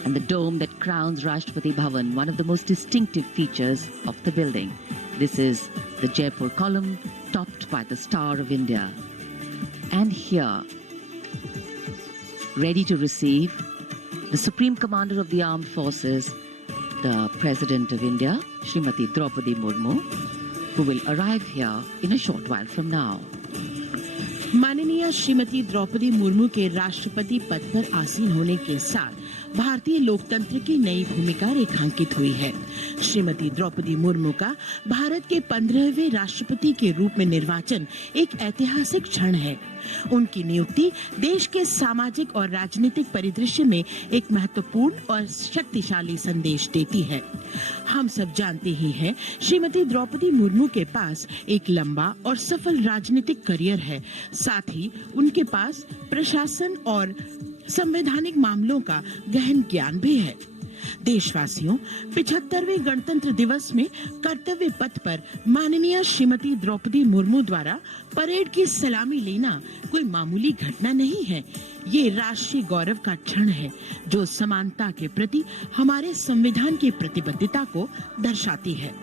And the dome that crowns Rashtrapati Bhavan, one of the most distinctive features of the building. This is the Jaipur column, topped by the Star of India. And here, ready to receive the Supreme Commander of the Armed Forces, the President of India, Srimati Draupadi Murmu, who will arrive here in a short while from now. माननीय श्रीमती द्रौपदी मुर्मू के राष्ट्रपति पद पर आसीन होने के साथ भारतीय लोकतंत्र की नई भूमिका रेखांकित हुई है। श्रीमती द्रौपदी मुर्मू का भारत के 15वें राष्ट्रपति के रूप में निर्वाचन एक ऐतिहासिक क्षण है। उनकी नियुक्ति देश के सामाजिक और राजनीतिक परिदृश्य में एक महत्वपूर्ण और शक्तिशाली संदेश देती है। हम सब जानते ही हैं, श्रीमती द्रौपदी मुर्मू के पास एक लंबा और सफल राजनीतिक करियर है। साथ ही उनके पास प्रशासन और संवैधानिक मामलों का गहन ज्ञान भी है। देशवासियों, 75वें गणतंत्र दिवस में कर्तव्य पथ पर माननीय श्रीमती द्रौपदी मुर्मू द्वारा परेड की सलामी लेना कोई मामूली घटना नहीं है। ये राष्ट्रीय गौरव का क्षण है, जो समानता के प्रति हमारे संविधान की प्रतिबद्धता को दर्शाती है।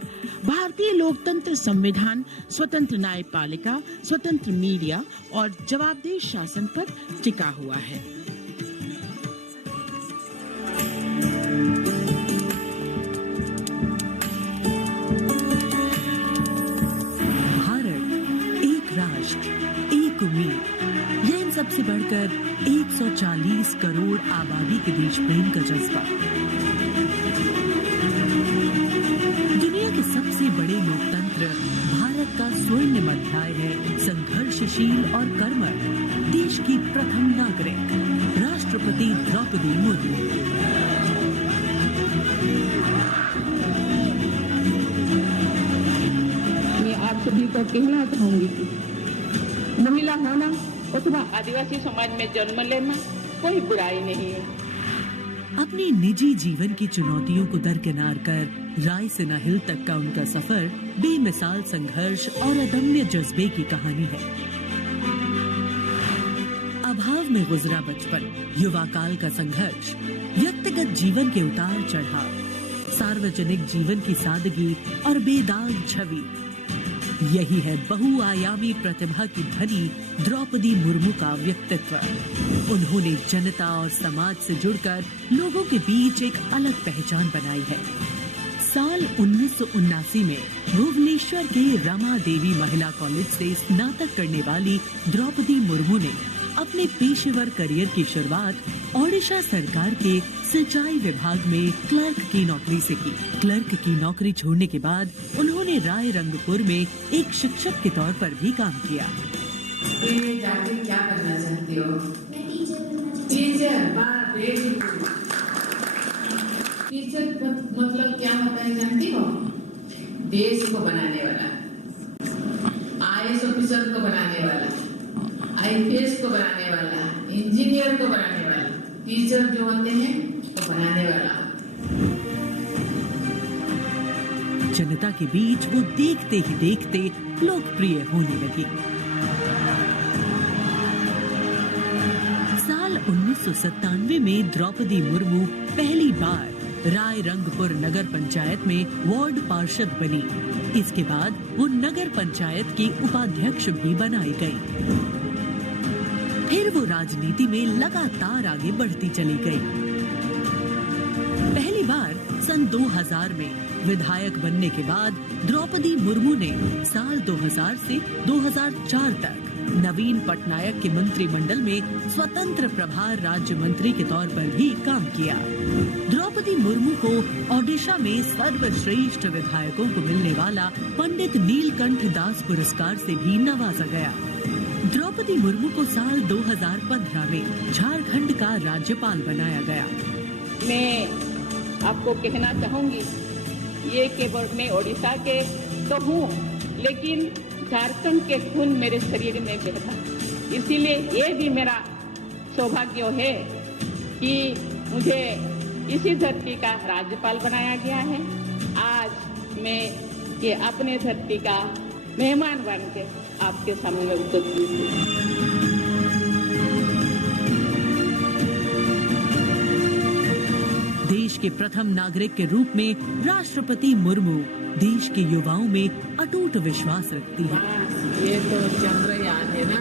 भारतीय लोकतंत्र संविधान स्वतंत्र न्यायपालिका, स्वतंत्र मीडिया और जवाबदेह शासन पर टिका हुआ है। सबसे बढ़कर 140 करोड़ आबादी के देश प्रेम का जज्बा। दुनिया के सबसे बड़े लोकतंत्र भारत का स्वर्णिम अध्याय है संघर्षशील और कर्मठ देश की प्रथम नागरिक राष्ट्रपति द्रौपदी मुर्मू। मैं आप सभी को कहना चाहूंगी कि महिला होना अथवा आदिवासी समाज में जन्म लेना कोई बुराई नहीं है। अपने निजी जीवन की चुनौतियों को दरकिनार कर रायसीना हिल तक का उनका सफर बेमिसाल संघर्ष और अदम्य जज्बे की कहानी है। अभाव में गुजरा बचपन, युवा काल का संघर्ष, व्यक्तिगत जीवन के उतार चढ़ाव, सार्वजनिक जीवन की सादगी और बेदाग छवि, यही है बहुआयामी प्रतिभा की धनी द्रौपदी मुर्मू का व्यक्तित्व। उन्होंने जनता और समाज से जुड़कर लोगों के बीच एक अलग पहचान बनाई है। साल 1979 में भुवनेश्वर के रमा देवी महिला कॉलेज से स्नातक करने वाली द्रौपदी मुर्मू ने अपने पेशेवर करियर की शुरुआत ओडिशा सरकार के सिंचाई विभाग में क्लर्क की नौकरी से की। क्लर्क की नौकरी छोड़ने के बाद उन्होंने राय रंगपुर में एक शिक्षक के तौर पर भी काम किया। जाके क्या करना चाहती हो? टीचर। टीचर मतलब क्या होता है जानती हो? देश को बनाने वाला, IAS ऑफिसर को बनाने वाला, IPS को बनाने वाला, इंजीनियर को बनाने वाला, टीचर जो होते हैं वो बनाने वाला। जनता के बीच वो देखते ही देखते लोकप्रिय होने लगी। साल 1997 में द्रौपदी मुर्मू पहली बार राय रंगपुर नगर पंचायत में वार्ड पार्षद बनी। इसके बाद वो नगर पंचायत की उपाध्यक्ष भी बनाई गई। फिर वो राजनीति में लगातार आगे बढ़ती चली गई। पहली बार सन 2000 में विधायक बनने के बाद द्रौपदी मुर्मू ने साल 2000 से 2004 तक नवीन पटनायक के मंत्रिमंडल में स्वतंत्र प्रभार राज्य मंत्री के तौर पर भी काम किया। द्रौपदी मुर्मू को ओडिशा में सर्वश्रेष्ठ विधायकों को मिलने वाला पंडित नीलकंठ दास पुरस्कार से भी नवाजा गया। द्रौपदी मुर्मू को साल 2015 में झारखंड का राज्यपाल बनाया गया। मैं आपको कहना चाहूंगी, ये केवल मैं ओडिशा के तो हूँ, लेकिन झारखंड के खून मेरे शरीर में बहता, इसीलिए ये भी मेरा सौभाग्य है कि मुझे इसी धरती का राज्यपाल बनाया गया है। आज मैं ये अपने धरती का मेहमान बन के आपके सामने उपस्थित हूँ। देश के प्रथम नागरिक के रूप में राष्ट्रपति मुर्मू देश के युवाओं में अटूट विश्वास रखती है। ये तो चंद्रयान है ना,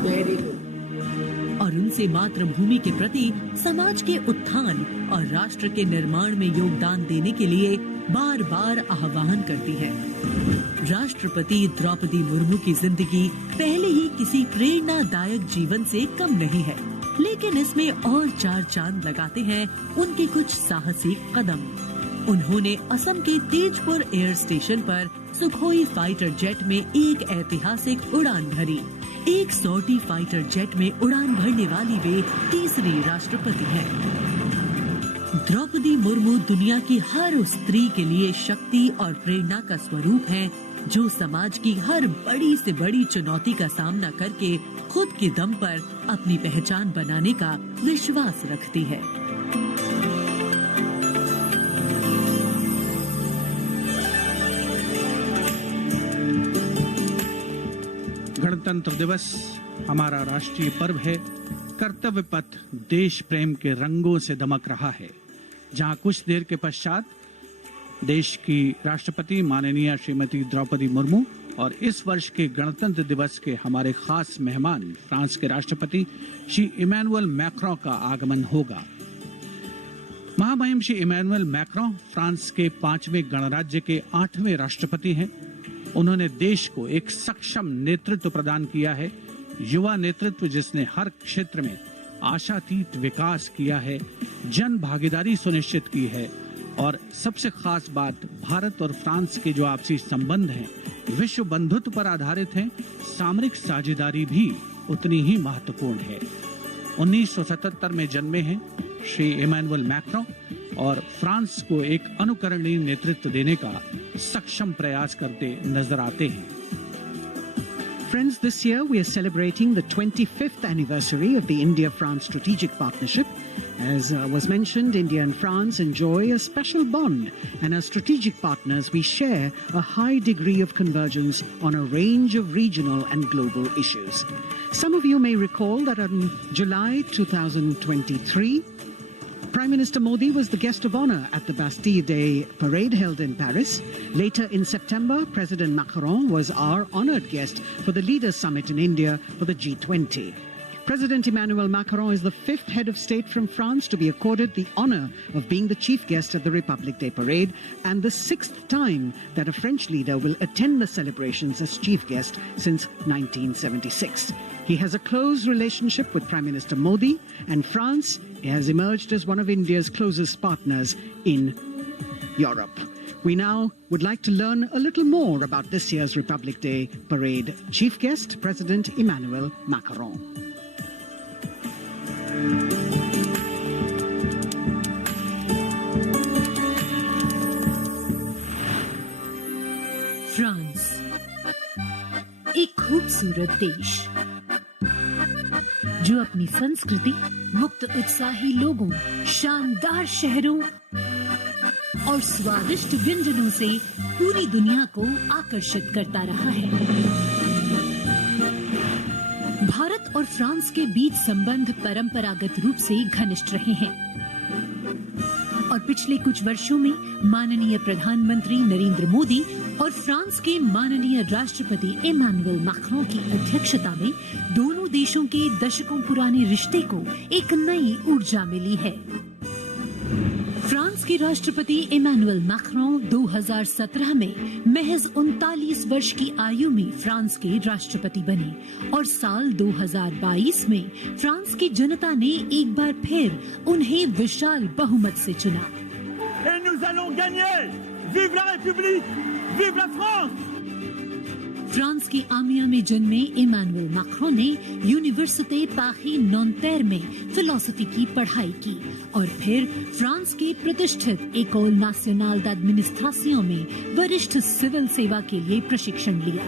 वेरी गुड। और उन से मातृभूमि के प्रति समाज के उत्थान और राष्ट्र के निर्माण में योगदान देने के लिए बार बार आह्वान करती है। राष्ट्रपति द्रौपदी मुर्मू की जिंदगी पहले ही किसी प्रेरणादायक जीवन से कम नहीं है, लेकिन इसमें और चार चांद लगाते हैं उनके कुछ साहसी कदम। उन्होंने असम के तेजपुर एयर स्टेशन पर सुखोई फाइटर जेट में एक ऐतिहासिक उड़ान भरी। एक सॉर्टी फाइटर जेट में उड़ान भरने वाली वे तीसरी राष्ट्रपति हैं। द्रौपदी मुर्मू दुनिया की हर उस स्त्री के लिए शक्ति और प्रेरणा का स्वरूप है जो समाज की हर बड़ी से बड़ी चुनौती का सामना करके खुद के दम पर अपनी पहचान बनाने का विश्वास रखती है। गणतंत्र दिवस हमारा राष्ट्रीय पर्व है। कर्तव्य पथ देश प्रेम के रंगों से दमक रहा है, जहां कुछ देर के पश्चात देश की राष्ट्रपति माननीय श्रीमती द्रौपदी मुर्मू और इस वर्ष के गणतंत्र दिवस के हमारे खास मेहमान फ्रांस के राष्ट्रपति श्री इमैनुअल मैक्रों का आगमन होगा। महामहिम श्री इमैनुअल मैक्रों फ्रांस के 5वें गणराज्य के 8वें राष्ट्रपति हैं। उन्होंने देश को एक सक्षम नेतृत्व प्रदान किया है, युवा नेतृत्व जिसने हर क्षेत्र में आशातीत विकास किया है, जन भागीदारी सुनिश्चित की है और सबसे खास बात भारत और फ्रांस के जो आपसी संबंध हैं विश्व बंधुत्व पर आधारित हैं। सामरिक साझेदारी भी उतनी ही महत्वपूर्ण है। 1977 में जन्मे हैं श्री इमैनुअल मैक्रों और फ्रांस को एक अनुकरणीय नेतृत्व देने का सक्षम प्रयास करते नजर आते हैं। Friends, this year we are celebrating the 25th anniversary of the India-France strategic partnership. As was mentioned, India and France enjoy a special bond, and as strategic partners we share a high degree of convergence on a range of regional and global issues. Some of you may recall that in July 2023, Prime Minister Modi was the guest of honor at the Bastille Day parade held in Paris. Later in September, President Macron was our honored guest for the Leaders Summit in India for the G20. President Emmanuel Macron is the 5th head of state from France to be accorded the honor of being the chief guest at the Republic Day parade, and the 6th time that a French leader will attend the celebrations as chief guest since 1976. He has a close relationship with Prime Minister Modi, and France has emerged as one of India's closest partners in Europe. We now would like to learn a little more about this year's Republic Day parade. Chief guest, President Emmanuel Macron. France, एक खूबसूरत देश जो अपनी संस्कृति, मुक्त उत्साही लोगों, शानदार शहरों और स्वादिष्ट व्यंजनों से पूरी दुनिया को आकर्षित करता रहा है। भारत और फ्रांस के बीच संबंध परंपरागत रूप से घनिष्ठ रहे हैं और पिछले कुछ वर्षों में माननीय प्रधानमंत्री नरेंद्र मोदी और फ्रांस के माननीय राष्ट्रपति इमैनुअल मैक्रों की अध्यक्षता में दोनों देशों के दशकों पुराने रिश्ते को एक नई ऊर्जा मिली है। फ्रांस के राष्ट्रपति इमैनुअल मैक्रों 2017 में महज 39 वर्ष की आयु में फ्रांस के राष्ट्रपति बने और साल 2022 में फ्रांस की जनता ने एक बार फिर उन्हें विशाल बहुमत से चुना। Et nous allons gagner! Vive la République! Vive la France! France की आमिया में जन्मे इमैनुअल मैक्रों ने यूनिवर्सिटी पारी नॉन्तेर में फिलोसफी की पढ़ाई की और फिर फ्रांस के प्रतिष्ठित एकोल नेशनल d'administration में वरिष्ठ सिविल सेवा के लिए प्रशिक्षण लिया।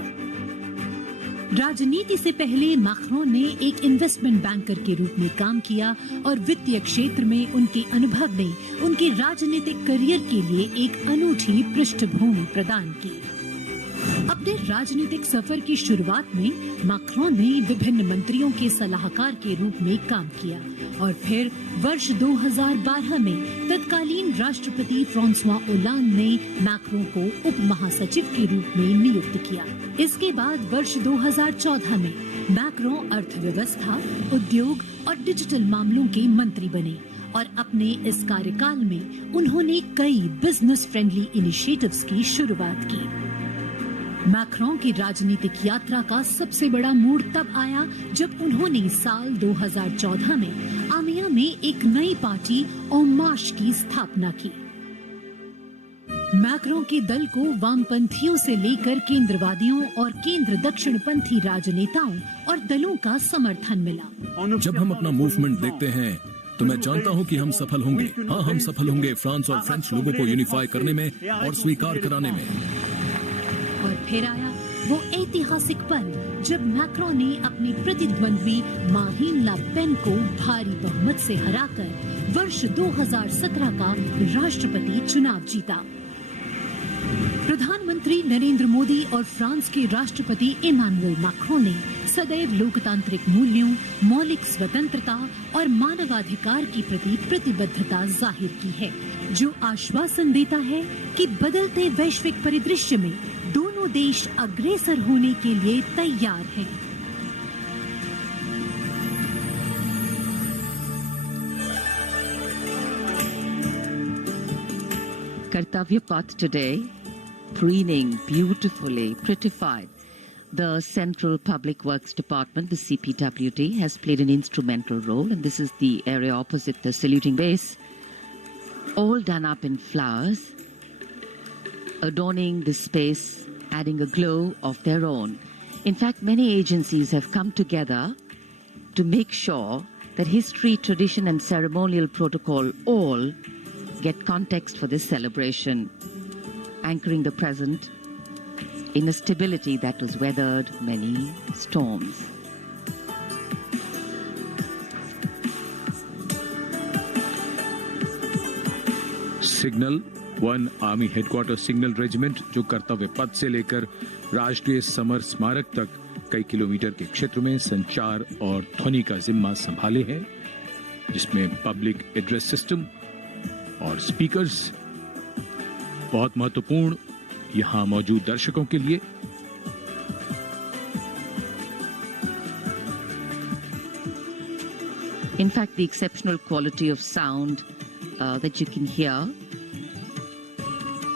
राजनीति से पहले मैक्रों ने एक इन्वेस्टमेंट बैंकर के रूप में काम किया और वित्तीय क्षेत्र में उनके अनुभव ने उनके राजनीतिक करियर के लिए एक अनूठी पृष्ठभूमि प्रदान की। अपने राजनीतिक सफर की शुरुआत में मैक्रों ने विभिन्न मंत्रियों के सलाहकार के रूप में काम किया और फिर वर्ष 2012 में तत्कालीन राष्ट्रपति फ्रांसवा ओलांद ने मैक्रों को उप महासचिव के रूप में नियुक्त किया। इसके बाद वर्ष 2014 में मैक्रों अर्थव्यवस्था, उद्योग और और डिजिटल मामलों के मंत्री बने और अपने इस कार्यकाल में उन्होंने कई बिजनेस फ्रेंडली इनिशिएटिव्स की शुरुआत की। मैक्रों की राजनीतिक यात्रा का सबसे बड़ा मोड़ तब आया जब उन्होंने साल 2014 में आमिया में एक नई पार्टी En Marche की स्थापना की। मैक्रों के दल को वामपंथियों से लेकर केंद्रवादियों और केंद्र दक्षिणपंथी राजनेताओं और दलों का समर्थन मिला। जब हम अपना मूवमेंट देखते हैं तो मैं जानता हूं कि हम सफल होंगे। हाँ, हम सफल होंगे फ्रांस और फ्रेंच लोगों को यूनिफाई करने में और स्वीकार कराने में। और फिर आया वो ऐतिहासिक पल जब मैक्रों ने अपनी प्रतिद्वंद्वी मारीन ला पेन को भारी बहुमत से हराकर वर्ष 2017 का राष्ट्रपति चुनाव जीता। प्रधानमंत्री नरेंद्र मोदी और फ्रांस के राष्ट्रपति इमानुएल मैक्रों ने सदैव लोकतांत्रिक मूल्यों, मौलिक स्वतंत्रता और मानवाधिकार की प्रति प्रतिबद्धता जाहिर की है, जो आश्वासन देता है कि बदलते वैश्विक परिदृश्य में दोनों देश अग्रसर होने के लिए तैयार हैं। Kartavya path today, preening beautifully, prettified. The Central Public Works Department, the CPWD, has played an instrumental role, and this is the area opposite the saluting base, all done up in flowers, adorning this space, adding a glow of their own. In fact, many agencies have come together to make sure that history, tradition, and ceremonial protocol all get context for this celebration, anchoring the present in a stability that has weathered many storms. Signal 1 army headquarter signal regiment, जो कर्तव्य पथ से लेकर राष्ट्रीय summer स्मारक तक कई kilometre के क्षेत्र में संचार और ध्वनि का जिम्मा संभाले है, जिसमें पब्लिक एड्रेस सिस्टम और स्पीकर्स बहुत महत्वपूर्ण यहां मौजूद दर्शकों के लिए। In fact, the exceptional quality of sound that you can hear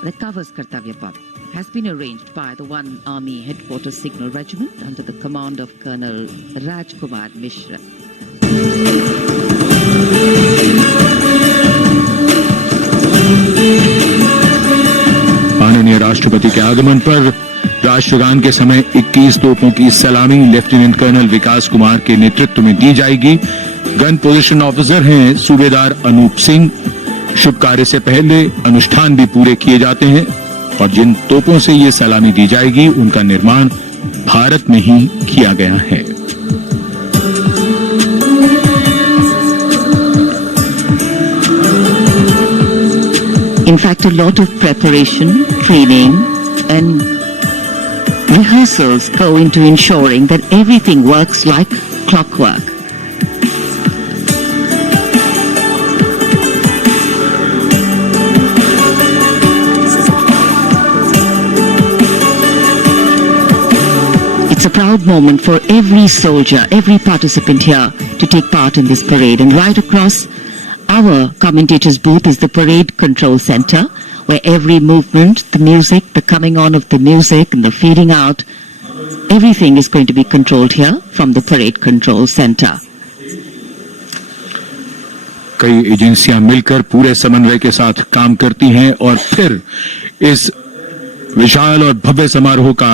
that covers Kartavya Path has been arranged by the 1 Army Headquarters Signal Regiment under the command of Colonel Rajkumar Mishra. माननीय राष्ट्रपति के आगमन पर राष्ट्रगान के समय 21 तोपों की सलामी लेफ्टिनेंट कर्नल विकास कुमार के नेतृत्व में दी जाएगी। गन पोजीशन ऑफिसर हैं सूबेदार अनूप सिंह। शुभ कार्य से पहले अनुष्ठान भी पूरे किए जाते हैं और जिन तोपों से ये सलामी दी जाएगी उनका निर्माण भारत में ही किया गया है। In fact, a lot of preparation, training, and rehearsals go into ensuring that everything works like clockwork. It's a proud moment for every soldier, every participant here to take part in this parade. And right across our commentator's booth is the Parade Control Center, where every movement, the music, the coming on of the music and the fading out, everything is going to be controlled here from the Parade Control Center. कई एजेंसियां मिलकर पूरे समन्वय के साथ काम करती हैं और फिर इस विशाल और भव्य समारोह का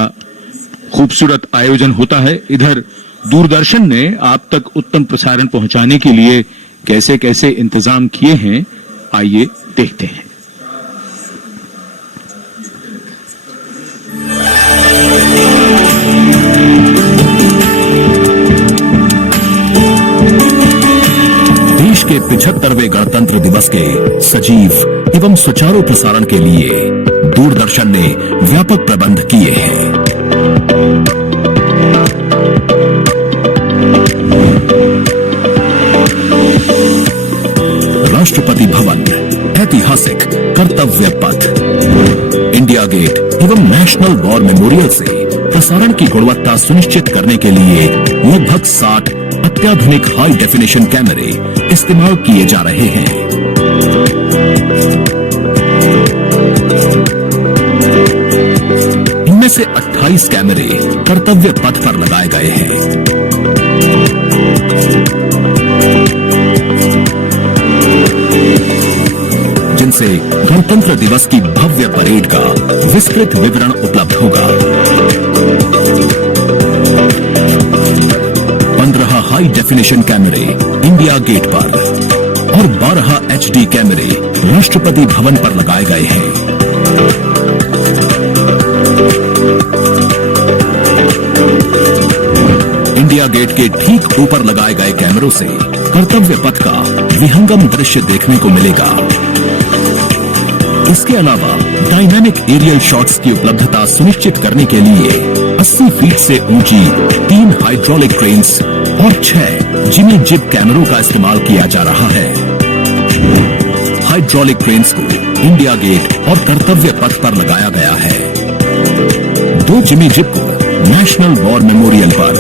खूबसूरत आयोजन होता है। इधर दूरदर्शन ने आप तक उत्तम प्रसारण पहुंचाने के लिए कैसे कैसे इंतजाम किए हैं, आइए देखते हैं। देश के 75वें गणतंत्र दिवस के सजीव एवं सुचारू प्रसारण के लिए दूरदर्शन ने व्यापक प्रबंध किए हैं। राष्ट्रपति भवन, ऐतिहासिक कर्तव्य पथ, इंडिया गेट एवं नेशनल वॉर मेमोरियल से प्रसारण की गुणवत्ता सुनिश्चित करने के लिए लगभग 60 अत्याधुनिक हाई डेफिनेशन कैमरे इस्तेमाल किए जा रहे हैं। इनमें से 28 कैमरे कर्तव्य पथ पर लगाए गए हैं। जिनसे गणतंत्र दिवस की भव्य परेड का विस्तृत विवरण उपलब्ध होगा। 15 हाई डेफिनेशन कैमरे इंडिया गेट पर और 12 HD कैमरे राष्ट्रपति भवन पर लगाए गए हैं। इंडिया गेट के ठीक ऊपर लगाए गए कैमरों से कर्तव्य पथ का विहंगम दृश्य देखने को मिलेगा। इसके अलावा डायनामिक एरियल शॉट्स की उपलब्धता सुनिश्चित करने के लिए 80 फीट से ऊंची 3 हाइड्रोलिक क्रेन्स और 6 जिमी जिब कैमरों का इस्तेमाल किया जा रहा है। हाइड्रोलिक क्रेन्स को इंडिया गेट और कर्तव्य पथ पर लगाया गया है। 2 जिमी जिब को नेशनल वॉर मेमोरियल पर,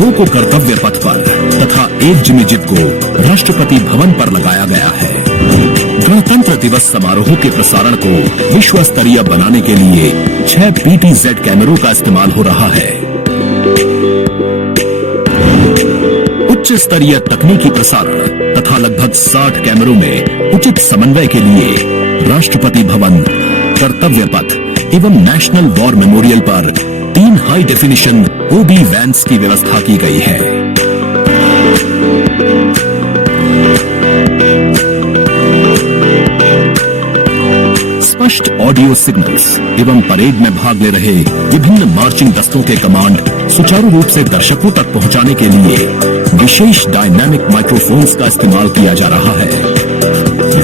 2 को कर्तव्य पथ पर तथा 1 जिमी जिब को राष्ट्रपति भवन पर लगाया गया है। गणतंत्र दिवस समारोह के प्रसारण को विश्व स्तरीय बनाने के लिए 6 PTZ कैमरों का इस्तेमाल हो रहा है। उच्च स्तरीय तकनीकी प्रसारण तथा लगभग 60 कैमरों में उचित समन्वय के लिए राष्ट्रपति भवन, कर्तव्य पथ एवं नेशनल वॉर मेमोरियल पर 3 हाई डेफिनेशन OB वैन्स की व्यवस्था की गई है। स्पष्ट ऑडियो सिग्नल्स एवं परेड में भाग ले रहे विभिन्न मार्चिंग दस्तों के कमांड सुचारू रूप से दर्शकों तक पहुंचाने के लिए विशेष डायनामिक माइक्रोफोन्स का इस्तेमाल किया जा रहा है।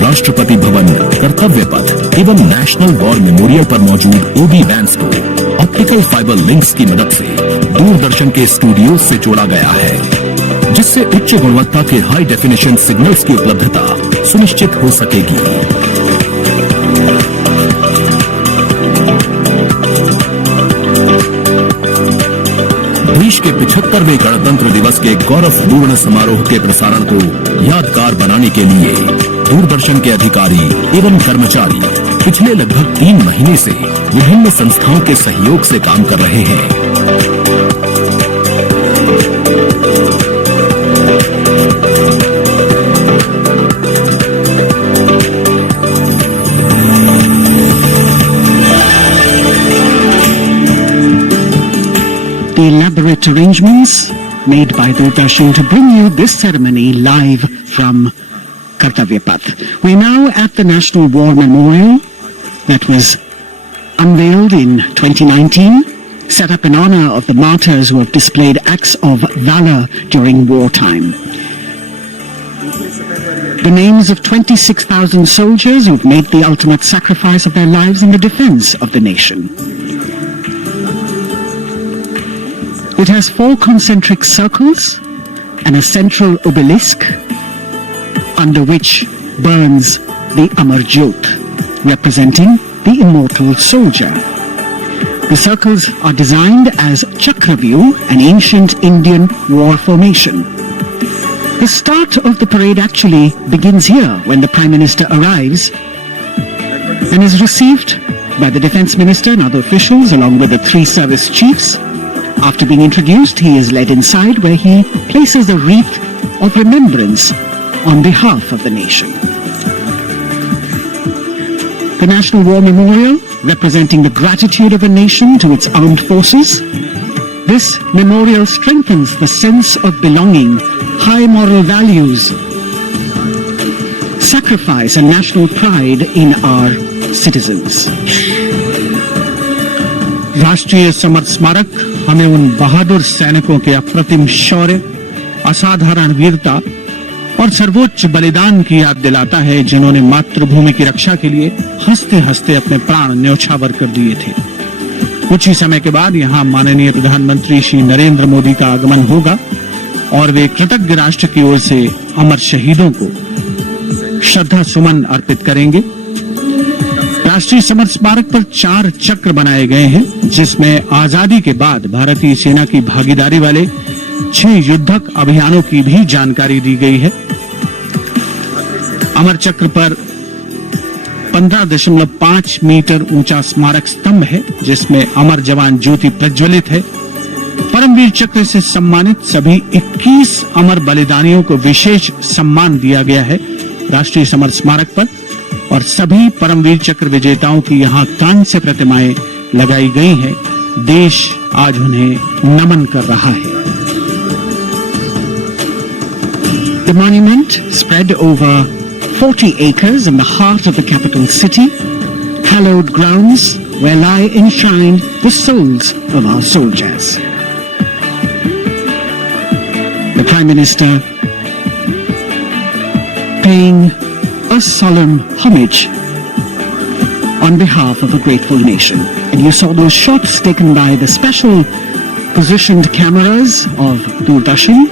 राष्ट्रपति भवन, कर्तव्य पथ एवं नेशनल वॉर मेमोरियल पर मौजूद OB वैन्स को ऑप्टिकल फाइबर लिंक्स की मदद से दूरदर्शन के स्टूडियो से जोड़ा गया है, जिससे उच्च गुणवत्ता के हाई डेफिनेशन सिग्नल्स की उपलब्धता सुनिश्चित हो सकेगी। देश के 75वें गणतंत्र दिवस के गौरवपूर्ण समारोह के प्रसारण को यादगार बनाने के लिए दूरदर्शन के अधिकारी एवं कर्मचारी पिछले लगभग 3 महीने से विभिन्न संस्थाओं के सहयोग से काम कर रहे हैं। The elaborate arrangements made by Doordarshan to bring you this ceremony live from Kartavya Path. We're now at the National War Memorial that was unveiled in 2019, set up in honor of the martyrs who have displayed acts of valor during wartime. The names of 26,000 soldiers who've made the ultimate sacrifice of their lives in the defense of the nation. It has 4 concentric circles and a central obelisk under which burns the Amar Jyot, representing the immortal soldier. The circles are designed as Chakravyu, an ancient Indian war formation. The start of the parade actually begins here when the Prime Minister arrives and is received by the Defence Minister and other officials along with the 3 service chiefs. After being introduced, he is led inside where he places a wreath of remembrance on behalf of the nation. The National War Memorial, representing the gratitude of a nation to its armed forces. This memorial strengthens the sense of belonging, high moral values, sacrifice and national pride in our citizens. राष्ट्रीय summer स्मारक हमें उन बहादुर सैनिकों के अप्रतिम शौर्य, असाधारण वीरता और सर्वोच्च बलिदान की याद दिलाता है, जिन्होंने मातृभूमि की रक्षा के लिए हंसते हंसते अपने प्राण न्यौछावर कर दिए थे। कुछ ही समय के बाद यहाँ माननीय प्रधानमंत्री श्री नरेंद्र मोदी का आगमन होगा और वे कृतज्ञ राष्ट्र की ओर से अमर शहीदों को श्रद्धा सुमन अर्पित करेंगे। राष्ट्रीय समर स्मारक पर 4 चक्र बनाए गए हैं, जिसमें आजादी के बाद भारतीय सेना की भागीदारी वाले 6 युद्धक अभियानों की भी जानकारी दी गई है। अमर चक्र पर 15.5 मीटर ऊंचा स्मारक स्तंभ है, जिसमें अमर जवान ज्योति प्रज्वलित है। परमवीर चक्र से सम्मानित सभी 21 अमर बलिदानियों को विशेष सम्मान दिया गया है राष्ट्रीय समर स्मारक पर, और सभी परमवीर चक्र विजेताओं की यहां कांस्य प्रतिमाएं लगाई गई हैं। देश आज उन्हें नमन कर रहा है। The monument, spread over 40 acres in the heart of the capital city, hallowed grounds where lie enshrined the souls of our soldiers. The Prime Minister paying a solemn homage on behalf of a grateful nation. And you saw those shots taken by the special positioned cameras of Doordarshan,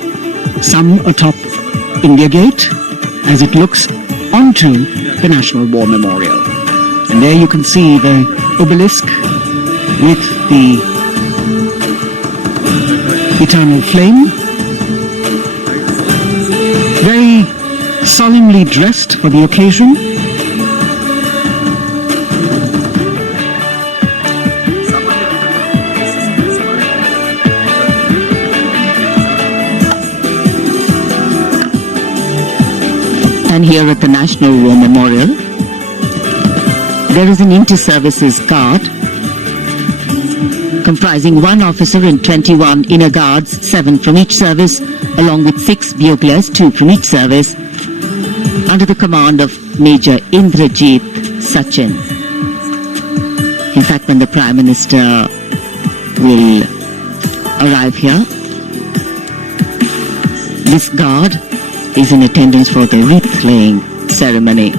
some atop India Gate, as it looks onto the National War Memorial. And there you can see the obelisk with the eternal flame, very solemnly dressed for the occasion. And here at the National War Memorial, there is an inter-services guard comprising 1 officer and 21 inner guards, 7 from each service, along with 6 buglers, 2 from each service, under the command of Major Indrajit Sachin. In fact, when the Prime Minister will arrive here, this guard is in attendance for the wreath-laying ceremony.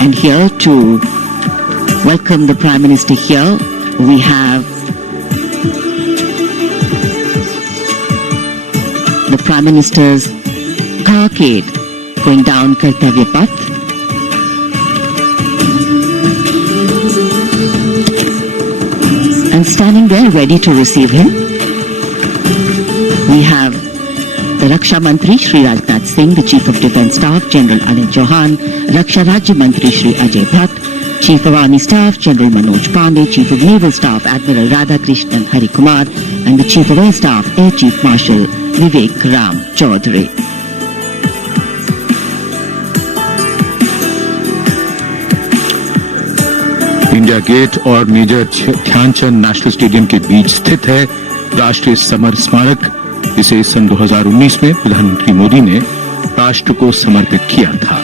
And here to welcome the Prime Minister here, we have the Prime Minister's carcade going down Kartavya path. And standing there ready to receive him, we have the Raksha Mantri Shri Rajnath Singh, the Chief of Defence Staff General Anil Chauhan, Raksha Rajya Mantri Shri Ajay Bhatt, Chief of Army Staff General Manoj Pandey, Chief of Naval Staff Admiral Radhakrishnan Hari Kumar, and the Chief of Air Staff Air Chief Marshal Vivek Ram Chaudhary. India Gate और major Dhyanchand national stadium के बीच स्थित है राष्ट्रीय summer स्मारक, जिसे सन 2019 में प्रधानमंत्री मोदी ने राष्ट्र को समर्पित किया था।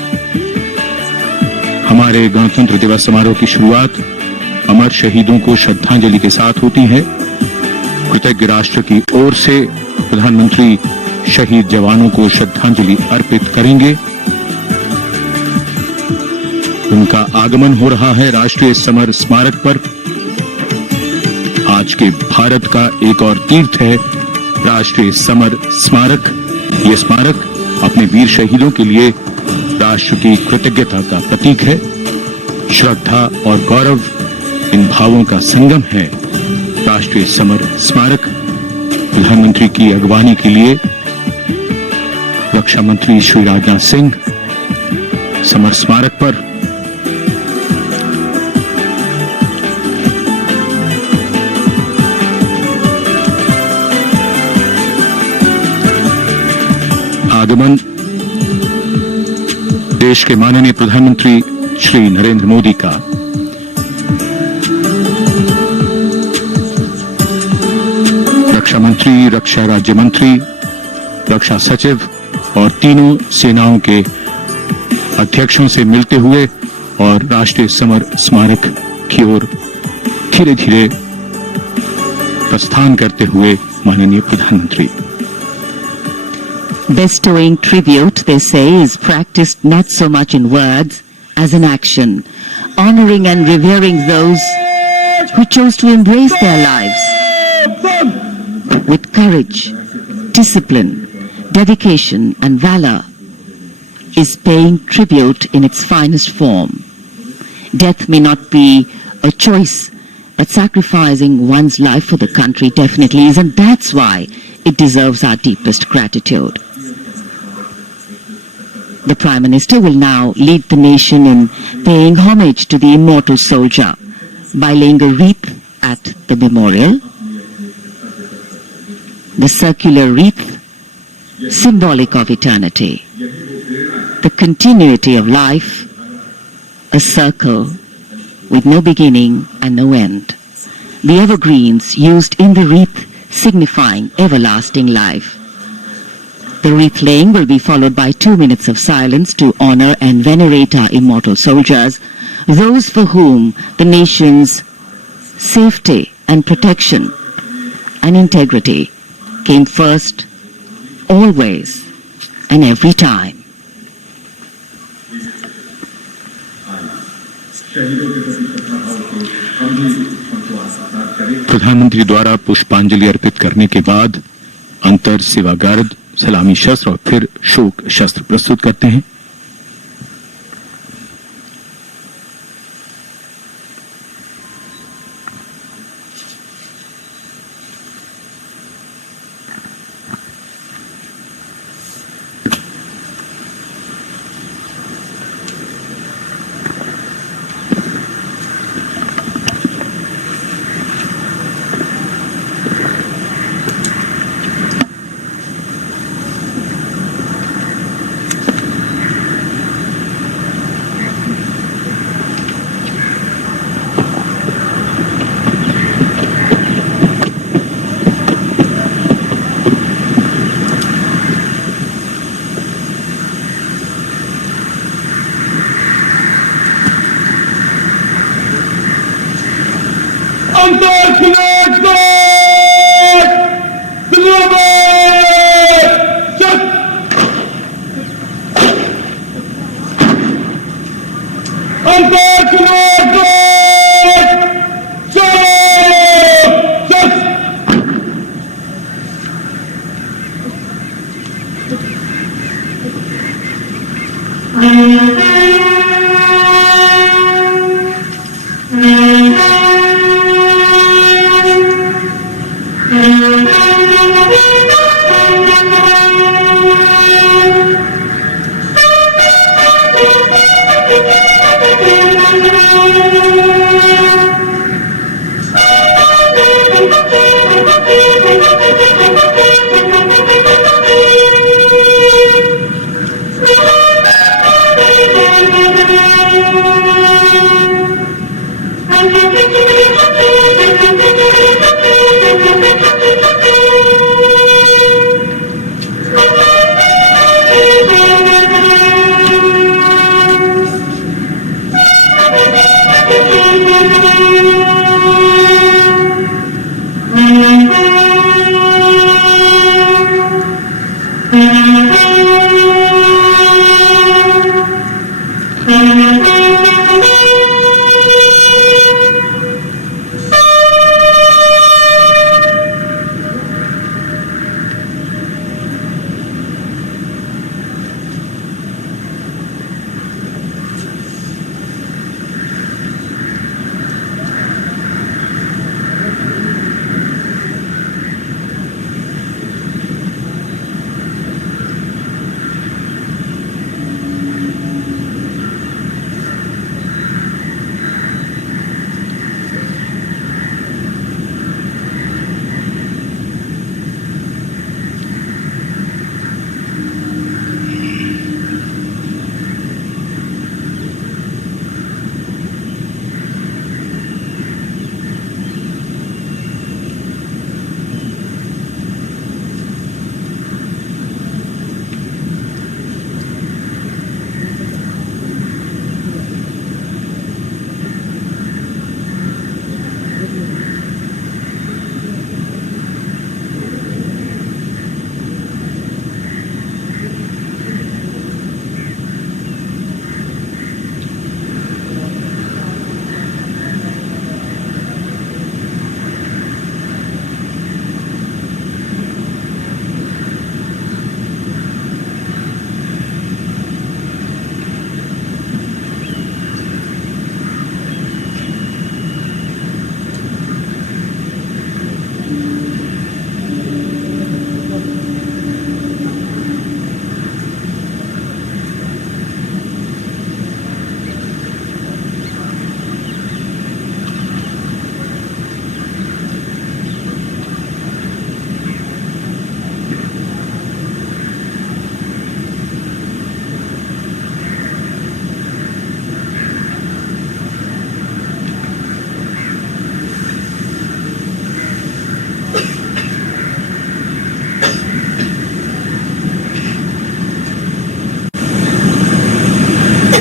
हमारे गणतंत्र दिवस समारोह की शुरुआत अमर शहीदों को श्रद्धांजलि के साथ होती है। कृतज्ञ राष्ट्र की ओर से प्रधानमंत्री शहीद जवानों को श्रद्धांजलि अर्पित करेंगे। उनका आगमन हो रहा है राष्ट्रीय समर स्मारक पर। आज के भारत का एक और तीर्थ है राष्ट्रीय समर स्मारक। ये स्मारक अपने वीर शहीदों के लिए राष्ट्र की कृतज्ञता का प्रतीक है। श्रद्धा और गौरव, इन भावों का संगम है राष्ट्रीय समर स्मारक। प्रधानमंत्री की अगवानी के लिए रक्षा मंत्री श्री राजनाथ सिंह समर स्मारक पर आगमन देश के माननीय प्रधानमंत्री श्री नरेंद्र मोदी का रक्षा मंत्री, रक्षा राज्य मंत्री, रक्षा सचिव और तीनों सेनाओं के अध्यक्षों से मिलते हुए और राष्ट्रीय समर स्मारक की ओर धीरे धीरे प्रस्थान करते हुए माननीय प्रधानमंत्री। Bestowing tribute, they say, is practiced not so much in words as in action, honoring and revering those who chose to embrace their lives with courage, discipline, dedication and valor is paying tribute in its finest form. Death may not be a choice, but sacrificing one's life for the country definitely is, and that's why It deserves our deepest gratitude. The Prime Minister will now lead the nation in paying homage to the immortal soldier by laying a wreath at the memorial. The circular wreath, symbolic of eternity, the continuity of life, a circle with no beginning and no end. The evergreens used in the wreath signifying everlasting life. The wreath laying will be followed by 2 minutes of silence to honor and venerate our immortal soldiers, those for whom the nation's safety and protection and integrity came first, always and every time. प्रधानमंत्री द्वारा पुष्पांजलि अर्पित करने के बाद अंतर सेवा guard सलामी शस्त्र और फिर शोक शस्त्र प्रस्तुत करते हैं।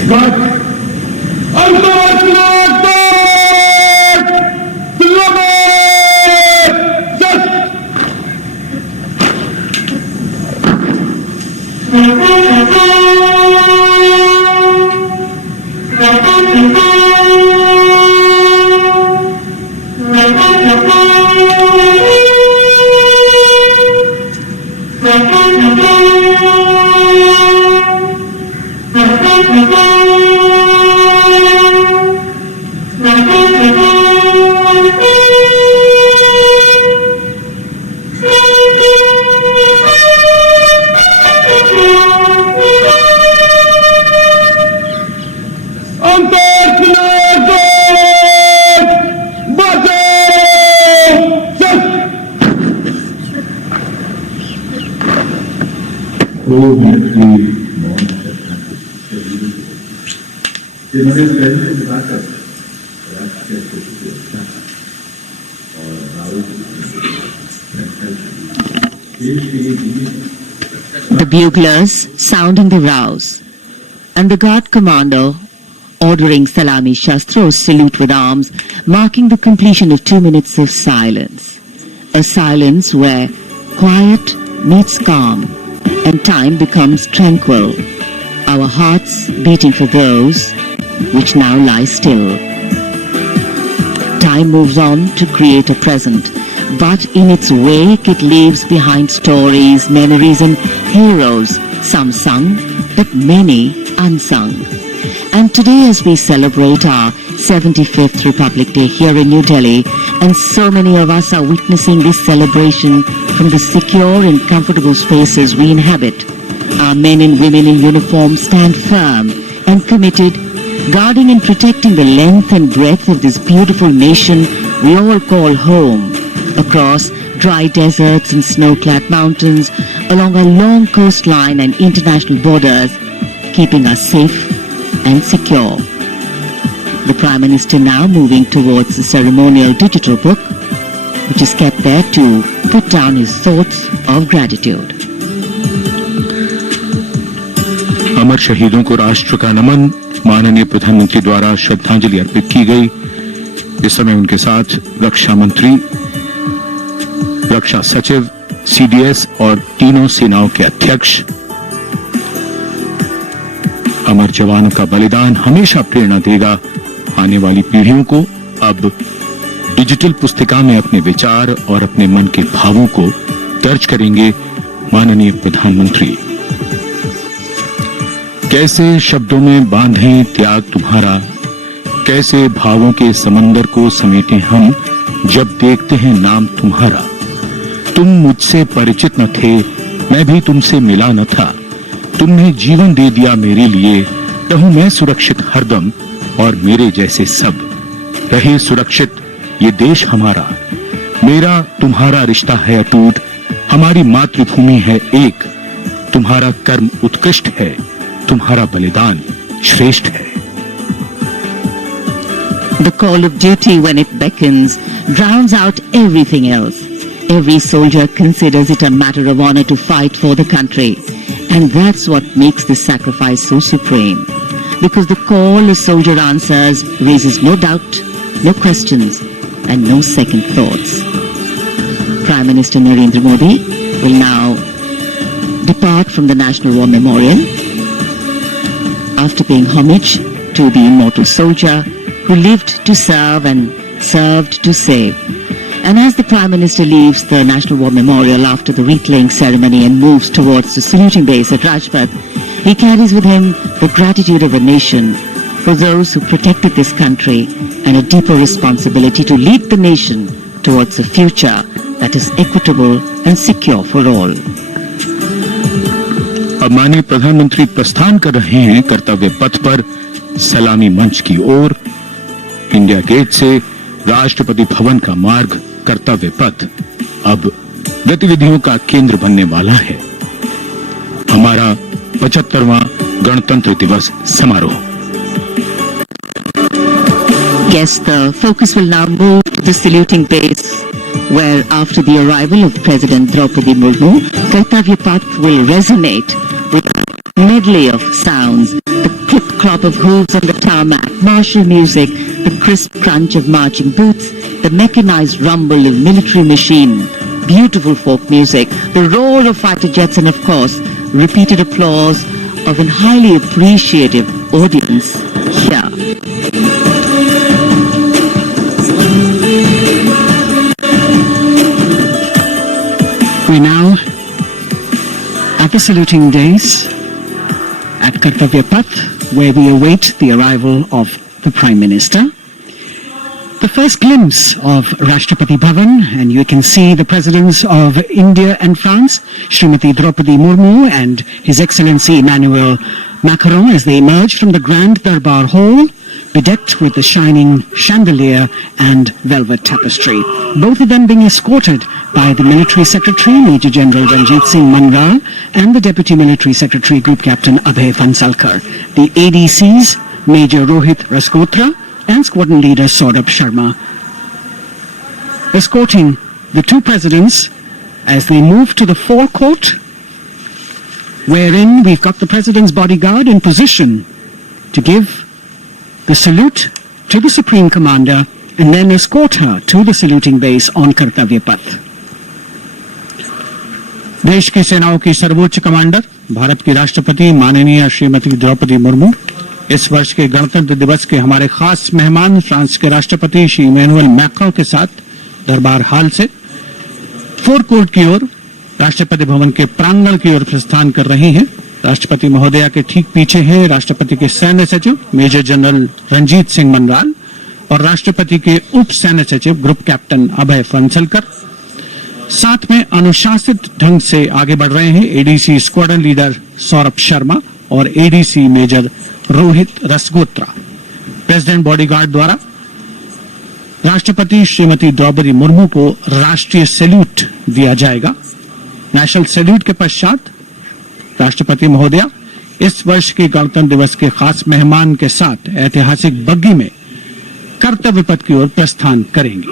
बात The buglers sounding the rouse, and the guard commander ordering Salami Shastro's salute with arms, marking the completion of 2 minutes of silence. A silence where quiet meets calm and time becomes tranquil, our hearts beating for those which now lie still. Time moves on to create a present, but in its wake it leaves behind stories, memories and heroes, some sung, but many unsung. And today, as we celebrate our 75th Republic Day here in New Delhi, and so many of us are witnessing this celebration from the secure and comfortable spaces we inhabit, our men and women in uniform stand firm and committed, guarding and protecting the length and breadth of this beautiful nation we all call home, across dry deserts and snow-clad mountains, along a long coastline and international borders, keeping us safe and secure. The Prime Minister now moving towards the ceremonial digital book, which is kept there to put down his thoughts of gratitude. अमर शहीदों को राष्ट्र का नमन, माननीय प्रधानमंत्री द्वारा श्रद्धांजलि अर्पित की गई। इस समय उनके साथ रक्षा मंत्री, रक्षा सचिव, सीडीएस और तीनों सेनाओं के अध्यक्ष। अमर जवानों का बलिदान हमेशा प्रेरणा देगा आने वाली पीढ़ियों को। अब डिजिटल पुस्तिका में अपने विचार और अपने मन के भावों को दर्ज करेंगे माननीय प्रधानमंत्री। कैसे शब्दों में बांधें त्याग तुम्हारा, कैसे भावों के समंदर को समेटें हम जब देखते हैं नाम तुम्हारा। तुम मुझसे परिचित न थे, मैं भी तुमसे मिला न था, तुमने जीवन दे दिया मेरे लिए, रहूं मैं सुरक्षित हरदम और मेरे जैसे सब। रहे सुरक्षित ये देश हमारा, मेरा तुम्हारा रिश्ता है अटूट, हमारी मातृभूमि है एक, तुम्हारा कर्म उत्कृष्ट है, तुम्हारा बलिदान श्रेष्ठ है। The call of duty, when it beckons, drowns out everything else. Every soldier considers it a matter of honor to fight for the country. And that's what makes this sacrifice so supreme. Because the call a soldier answers raises no doubt, no questions, and no second thoughts. Prime Minister Narendra Modi will now depart from the National War Memorial after paying homage to the immortal soldier who lived to serve and served to save. And as the Prime Minister leaves the National War Memorial after the wreath-laying ceremony and moves towards the saluting base at Rajpath, he carries with him the gratitude of a nation for those who protected this country and a deeper responsibility to lead the nation towards a future that is equitable and secure for all. अब माननीय प्रधानमंत्री प्रस्थान कर रहे हैं कर्तव्य पथ पर सलामी मंच की ओर। इंडिया गेट से राष्ट्रपति भवन का मार्ग कर्तव्य पथ अब गतिविधियों का केंद्र बनने वाला है। हमारा 75वां गणतंत्र दिवस समारोह। Yes, the focus will now move to the saluting base, where after the arrival of President Draupadi Murmu, Kartavya Path will resonate with a medley of sounds, the clip clop of hooves on the tarmac, martial music, the crisp crunch of marching boots, the mechanized rumble of military machine, beautiful folk music, the roar of fighter jets, and of course, repeated applause of an highly appreciative audience here. We're now at the saluting days at Kartavya Path, where we await the arrival of the Prime Minister. The first glimpse of Rashtrapati Bhavan, and you can see the presidents of India and France, Srimati Draupadi Murmu and His Excellency Emmanuel Macron, as they emerge from the Grand Darbar Hall, bedecked with the shining chandelier and velvet tapestry. Both of them being escorted by the Military Secretary, Major General Ranjit Singh Mangal, and the Deputy Military Secretary, Group Captain Abhay Phansalkar. The ADCs, Major Rohit Rasgotra and Squadron Leader Saurabh Sharma, escorting the two presidents as they move to the forecourt, wherein we've got the President's bodyguard in position to give the salute to the Supreme Commander and then escort her to the saluting base on Kartavya Path. देश की सेनाओं की सर्वोच्च commander Bharat की राष्ट्रपति माननीय श्रीमती द्रौपदी मुर्मू इस वर्ष के गणतंत्र दिवस के हमारे खास मेहमान फ्रांस के राष्ट्रपति श्री इमैनुअल मैक्रों के साथ दरबार हाल से फोर कोर्ट की ओर राष्ट्रपति भवन के प्रांगण की ओर प्रस्थान कर रही हैं। राष्ट्रपति महोदया के ठीक पीछे हैं राष्ट्रपति के सैन्य सचिव मेजर जनरल रंजीत सिंह मनराल और राष्ट्रपति के उप सैन्य सचिव ग्रुप कैप्टन अभय फंसलकर। साथ में अनुशासित ढंग से आगे बढ़ रहे हैं ADC squadron leader Saurabh Sharma और ADC major Rohit Rasgotra. President bodyguard द्वारा राष्ट्रपति श्रीमती द्रौपदी मुर्मू को राष्ट्रीय सैल्यूट दिया जाएगा। नेशनल सैल्यूट के पश्चात राष्ट्रपति महोदया इस वर्ष के गणतंत्र दिवस के खास मेहमान के साथ ऐतिहासिक बग्गी में कर्तव्य पथ की ओर प्रस्थान करेंगी।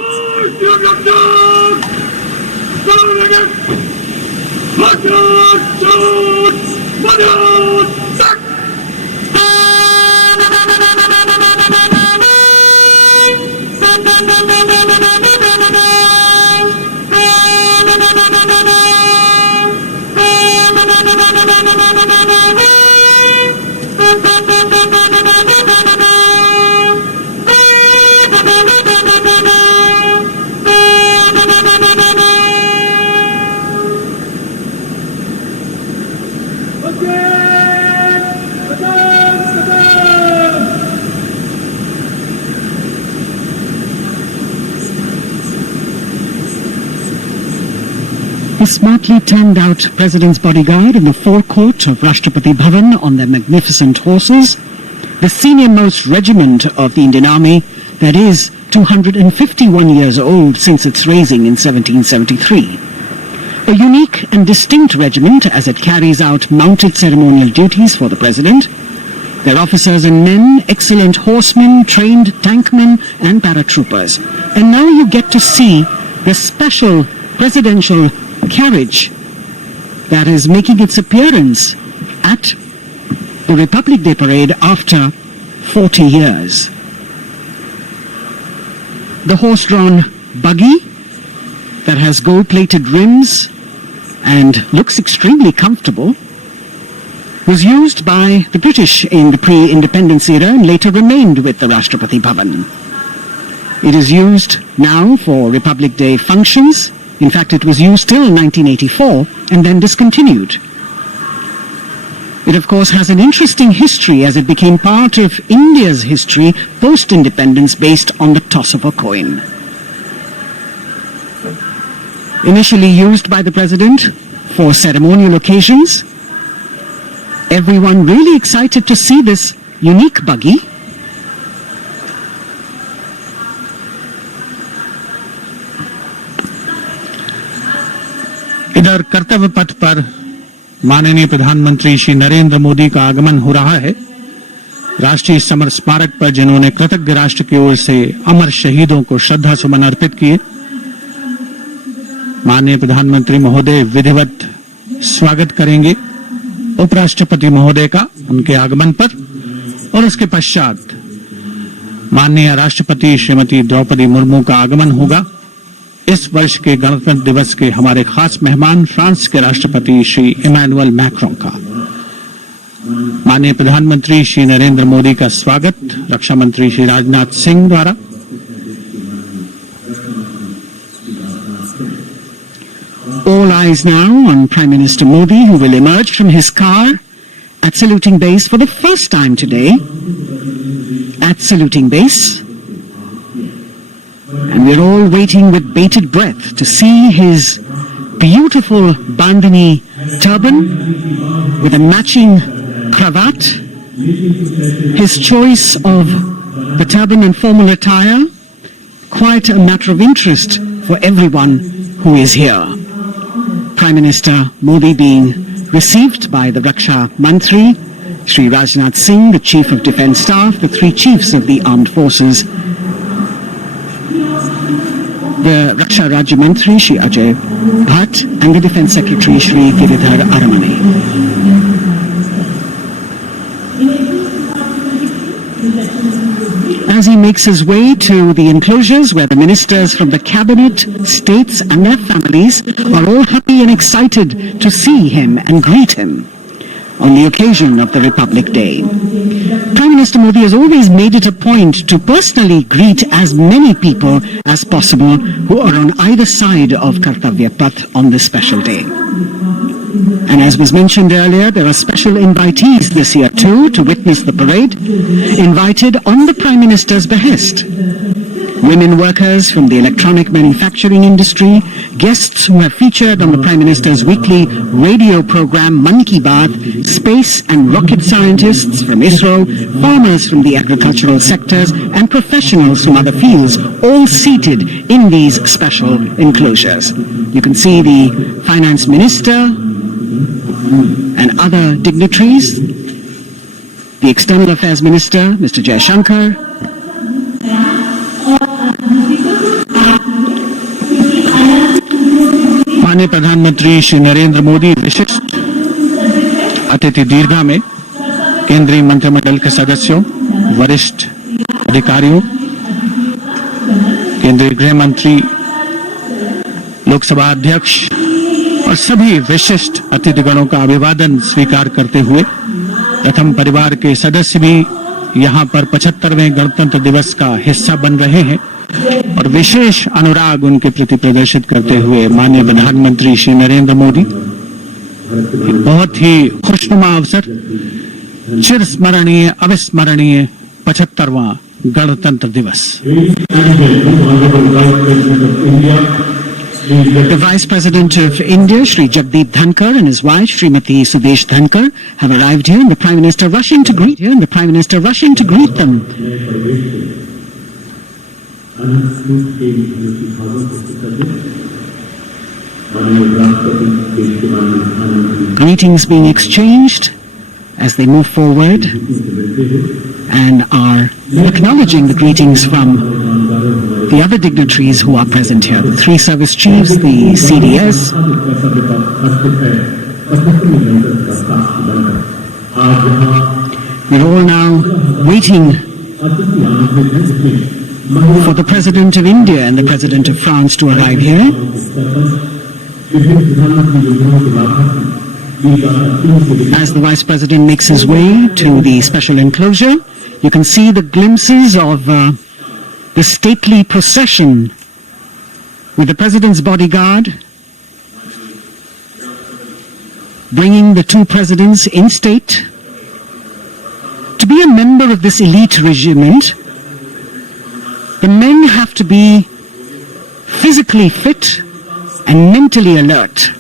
The smartly turned out President's bodyguard in the forecourt of Rashtrapati Bhavan on their magnificent horses, the senior-most regiment of the Indian Army that is 251 years old since its raising in 1773. A unique and distinct regiment as it carries out mounted ceremonial duties for the President. Their officers and men, excellent horsemen, trained tankmen and paratroopers. And now you get to see the special presidential carriage that is making its appearance at the Republic Day Parade after 40 years. The horse-drawn buggy that has gold-plated rims and looks extremely comfortable was used by the British in the pre-independence era and later remained with the Rashtrapati Bhavan. It is used now for Republic Day functions. In fact, it was used till 1984 and then discontinued. It, of course, has an interesting history as it became part of India's history post-independence based on the toss of a coin. Initially used by the President for ceremonial occasions, everyone really excited to see this unique buggy. इधर कर्तव्य पथ पर माननीय प्रधानमंत्री श्री नरेंद्र मोदी का आगमन हो रहा है। राष्ट्रीय समर स्मारक पर जिन्होंने कृतज्ञ राष्ट्र की ओर से अमर शहीदों को श्रद्धा सुमन अर्पित किए, माननीय प्रधानमंत्री महोदय विधिवत स्वागत करेंगे उपराष्ट्रपति महोदय का उनके आगमन पर और उसके पश्चात माननीय राष्ट्रपति श्रीमती द्रौपदी मुर्मू का आगमन होगा। इस वर्ष के गणतंत्र दिवस के हमारे खास मेहमान फ्रांस के राष्ट्रपति श्री इमैनुअल मैक्रों का माननीय प्रधानमंत्री श्री नरेंद्र मोदी का स्वागत रक्षा मंत्री श्री राजनाथ सिंह द्वारा। All eyes now on Prime Minister Modi, who will emerge from his car at saluting base for the first time today. At saluting base. And we're all waiting with bated breath to see his beautiful bandhani turban with a matching cravat. His choice of the turban and formal attire, quite a matter of interest for everyone who is here. Prime Minister Modi being received by the Raksha Mantri, Shri Rajnath Singh, the Chief of Defence Staff, the three chiefs of the armed forces, the Raksha Rajya Mantri, Shri Ajay Bhatt, and the Defence Secretary, Shri Giridhar Aramane. As he makes his way to the enclosures where the ministers from the cabinet, states and their families are all happy and excited to see him and greet him on the occasion of the Republic Day. Prime Minister Modi has always made it a point to personally greet as many people as possible who are on either side of Kartavya Path on this special day. And as was mentioned earlier, there are special invitees this year too to witness the parade, invited on the Prime Minister's behest. Women workers from the electronic manufacturing industry, guests who have featured on the Prime Minister's weekly radio program Mann Ki Baat, space and rocket scientists from ISRO, farmers from the agricultural sectors and professionals from other fields, all seated in these special enclosures. You can see the Finance Minister and other dignitaries, the External Affairs Minister, Mr. Jaishankar, माननीय प्रधानमंत्री श्री नरेंद्र मोदी विशिष्ट अतिथि दीर्घा में केंद्रीय मंत्रिमंडल के सदस्यों, वरिष्ठ अधिकारियों, केंद्रीय गृह मंत्री, लोकसभा अध्यक्ष और सभी विशिष्ट अतिथिगणों का अभिवादन स्वीकार करते हुए प्रथम परिवार के सदस्य भी यहां पर 75वें गणतंत्र दिवस का हिस्सा बन रहे हैं और विशेष अनुराग उनके प्रति प्रदर्शित करते हुए माननीय प्रधानमंत्री श्री नरेंद्र मोदी बहुत ही खुशनुमा अवसर, चिरस्मरणीय अविस्मरणीय 75वां गणतंत्र दिवस। The Vice President of India, Shri Jagdeep Dhankar, and his wife, Srimati Sudesh Dhankar, have arrived here, and the Prime Minister rushing to greet them. Greetings being exchanged as they move forward and are acknowledging the greetings from the other dignitaries who are present here, the three service chiefs, the CDS. We're all now waiting for the President of India and the President of France to arrive here. As the Vice President makes his way to the special enclosure, you can see the glimpses of the stately procession with the President's bodyguard bringing the two presidents in state. To be a member of this elite regiment, the men have to be physically fit and mentally alert.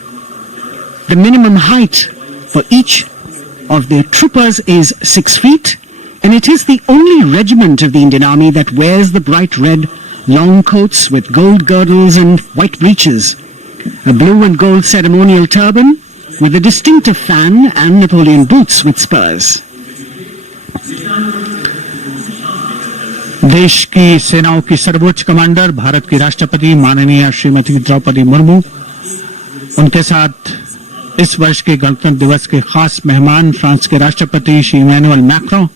The minimum height for each of the troopers is 6 feet, and it is the only regiment of the Indian Army that wears the bright red long coats with gold girdles and white breeches, a blue and gold ceremonial turban with a distinctive fan and Napoleon boots with spurs. देश की सेनाओं की सर्वोच्च commander Bharat की राष्ट्रपति माननीय श्रीमती द्रौपदी मुर्मू, उनके साथ इस वर्ष के गणतंत्र दिवस के खास मेहमान फ्रांस के राष्ट्रपति श्री इमैनुअल मैक्रों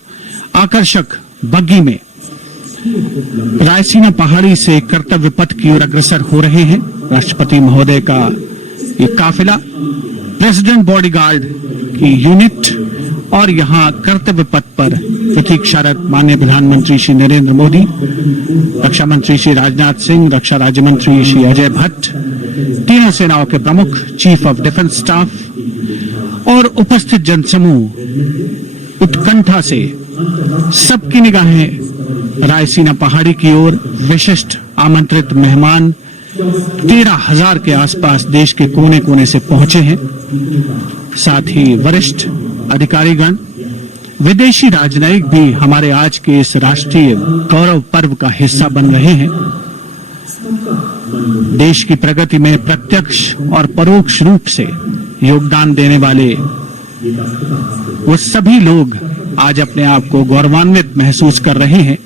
आकर्षक बग्गी में रायसीना पहाड़ी से कर्तव्य पथ की ओर अग्रसर हो रहे हैं। राष्ट्रपति महोदय का ये काफिला, प्रेसिडेंट बॉडीगार्ड की यूनिट और यहाँ कर्तव्य पथ पर प्रतीक्षारत माननीय प्रधानमंत्री श्री नरेंद्र मोदी, रक्षा मंत्री श्री राजनाथ सिंह, रक्षा राज्य मंत्री श्री अजय भट्ट, तीनों सेनाओं के प्रमुख, चीफ ऑफ डिफेंस स्टाफ और उपस्थित जनसमूह उत्कंठा से सबकी निगाहें रायसीना पहाड़ी की ओर। विशिष्ट आमंत्रित मेहमान 13,000 के आसपास देश के कोने कोने से पहुंचे हैं। साथ ही वरिष्ठ अधिकारीगण, विदेशी राजनयिक भी हमारे आज के इस राष्ट्रीय गौरव पर्व का हिस्सा बन रहे हैं। देश की प्रगति में प्रत्यक्ष और परोक्ष रूप से योगदान देने वाले वो सभी लोग आज अपने आप को गौरवान्वित महसूस कर रहे हैं,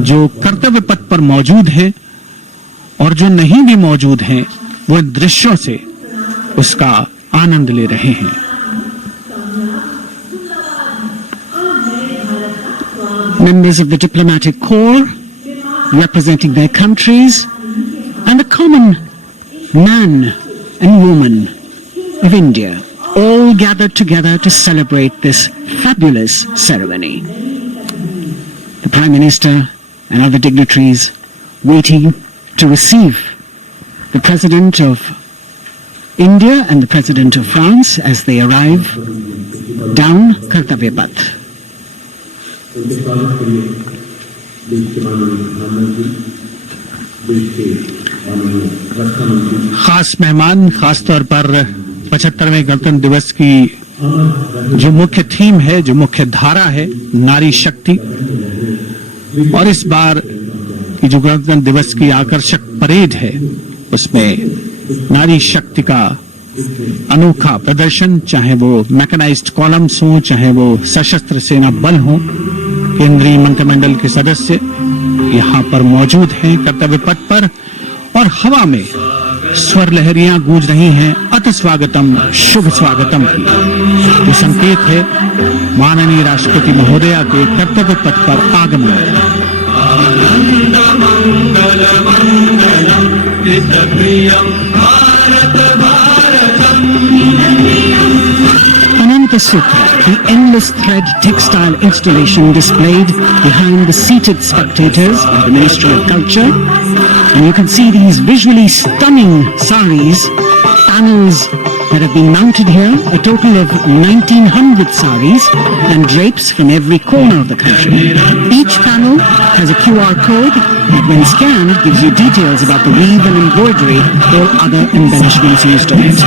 जो कर्तव्य पथ पर मौजूद हैं और जो नहीं भी मौजूद हैं, वो इन दृश्यों से उसका आनंद ले रहे हैं। Members of the diplomatic corps representing their countries and the common man and woman of India all gathered together to celebrate this fabulous ceremony. The Prime Minister and other dignitaries waiting to receive the President of India and the President of France as they arrive down Kartavya Path. खास मेहमान, खासतौर पर 75वें गणतंत्र दिवस की जो मुख्य theme है, जो मुख्य धारा है, नारी शक्ति, और इस बार की जो गणतंत्र दिवस की आकर्षक परेड है उसमें नारी शक्ति का अनोखा प्रदर्शन, चाहे वो मैकेनाइज्ड कॉलम्स हो, चाहे वो सशस्त्र सेना बल हो। केंद्रीय मंत्रिमंडल के सदस्य यहाँ पर मौजूद हैं कर्तव्य पथ पर, और हवा में स्वर लहरियां गूंज रही हैं अत स्वागतम, शुभ स्वागतम की। ये संकेत है माननीय राष्ट्रपति महोदया के कर्तव्य पथ पर आगमन। Ananta Sutra, the endless thread textile installation displayed behind the seated spectators of the Ministry of Culture. And you can see these visually stunning saris, panels that have been mounted here, a total of 1,900 saris and drapes from every corner of the country. Each panel has a QR code that when scanned gives you details about the weave and embroidery or other embellishments used on it.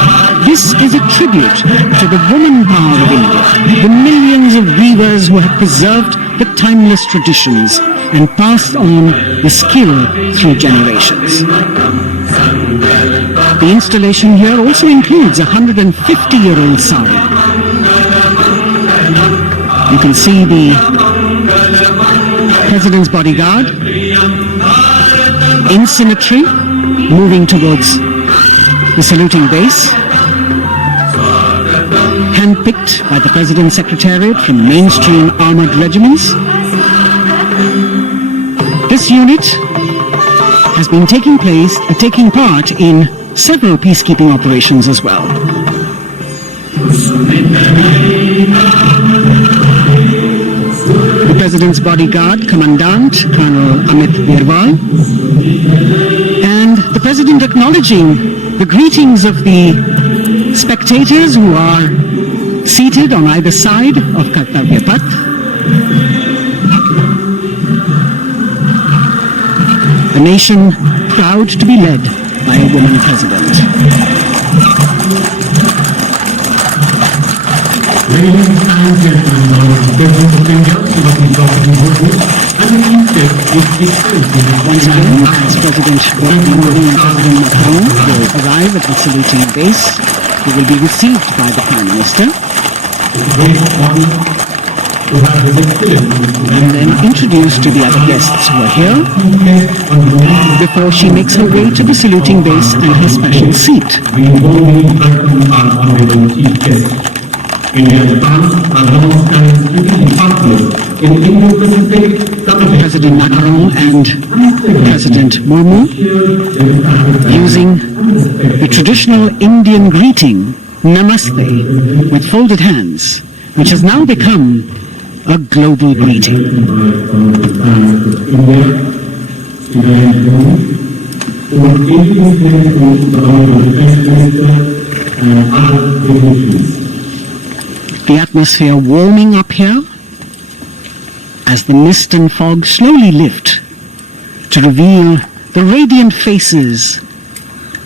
This is a tribute to the woman power of India, the millions of weavers who have preserved the timeless traditions and passed on the skill through generations. The installation here also includes a 150-year-old sari. You can see the President's bodyguard in symmetry moving towards the saluting base, handpicked by the President's Secretariat from mainstream armoured regiments. This unit has been taking part in several peacekeeping operations as well. The President's bodyguard, Commandant Colonel Amit Birwal, and the President acknowledging the greetings of the spectators who are seated on either side of Kartavya Path. A nation proud to be led by a woman president. Ladies and gentlemen, President of India, Srimati Murmu, and the Minister Once again, as President Murmu and President Macron will arrive at the saluting base, they will be received by the Prime Minister and then introduced to the other guests who are here before she makes her way to the saluting base and her special seat. India and France are long-standing strategic partners in Indo-Pacific. President Macron and President Murmu using the traditional Indian greeting, Namaste, with folded hands, which has now become a global greeting. The atmosphere warming up here as the mist and fog slowly lift to reveal the radiant faces,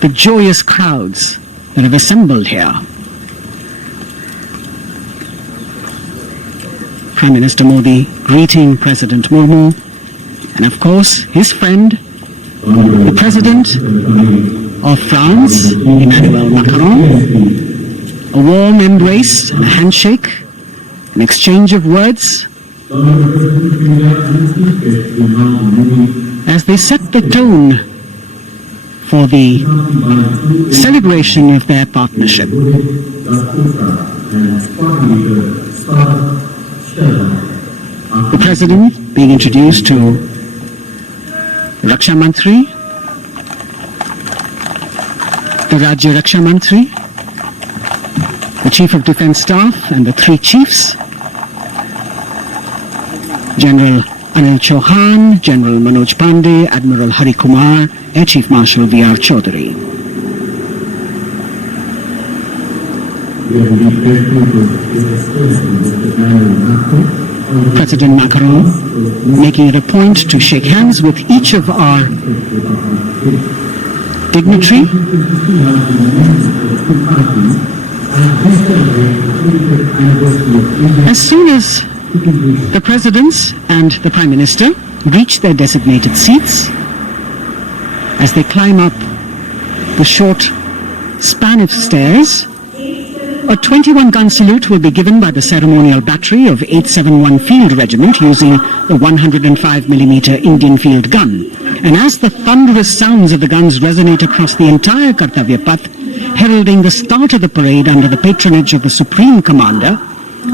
the joyous crowds that have assembled here. Prime Minister Modi greeting President Murmu and of course his friend, the President of France, Emmanuel Macron. A warm embrace, a handshake, an exchange of words as they set the tone for the celebration of their partnership. The President being introduced to Raksha Mantri, the Rajya Raksha Mantri, the Chief of Defence Staff and the three chiefs, General Anil Chauhan, General Manoj Pandey, Admiral Hari Kumar, Air Chief Marshal V.R. Chaudhary. President Macron making it a point to shake hands with each of our dignitary. As soon as the presidents and the Prime Minister reach their designated seats, as they climb up the short span of stairs, a 21-gun salute will be given by the ceremonial battery of 871 Field Regiment using the 105mm Indian field gun. And as the thunderous sounds of the guns resonate across the entire Kartavya Path, heralding the start of the parade under the patronage of the Supreme Commander,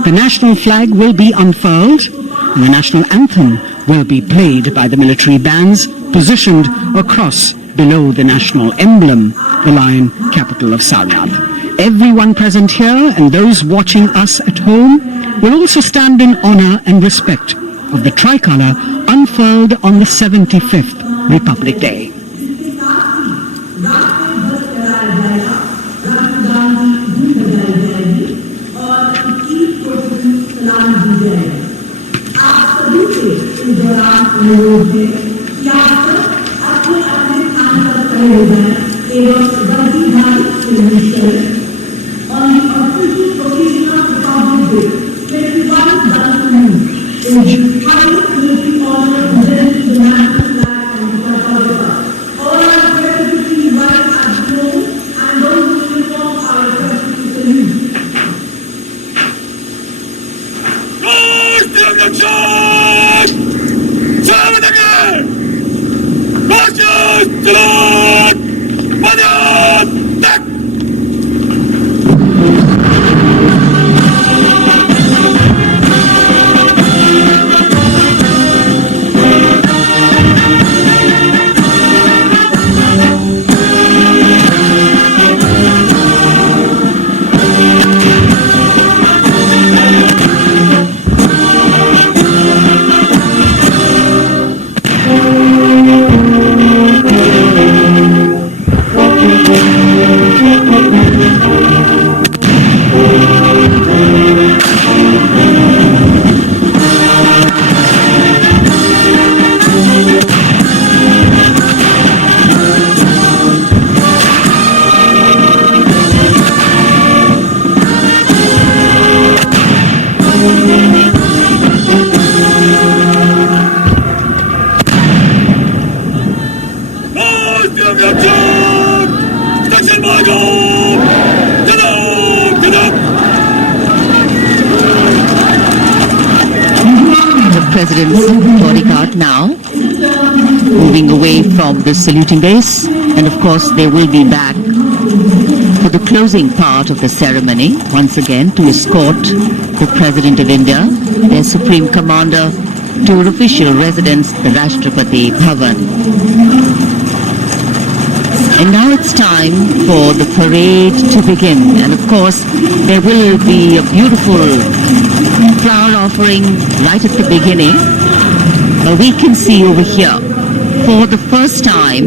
the national flag will be unfurled and the national anthem will be played by the military bands positioned across below the national emblem, the lion capital of Sarnath. Everyone present here and those watching us at home will also stand in honor and respect of the tricolour unfurled on the 75th Republic Day. President's body cart now, moving away from the saluting base, and of course they will be back for for the closing part of the ceremony, once again to escort the President of India, their Supreme Commander, to her official residence, the Rashtrapati Bhavan. And now it's time for the parade to begin. And of course, there will be a beautiful flower offering right at the beginning. We can see over here, for the first time,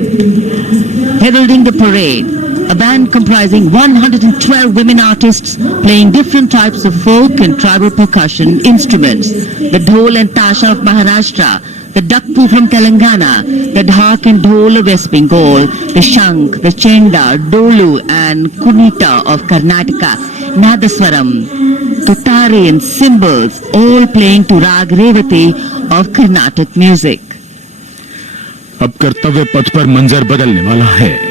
heralding the parade, a band comprising 112 women artists playing different types of folk and tribal percussion instruments. The dhol and tasha of Maharashtra, the dakpu from Telangana, the dhak and dhol of West Bengal, the shankh, the chenda, dolu and kunita of Karnataka, nadaswaram, tutare and cymbals, all playing to rag revati of Carnatic music. अब कर्तव्य पथ पर मंजर बदलने वाला है।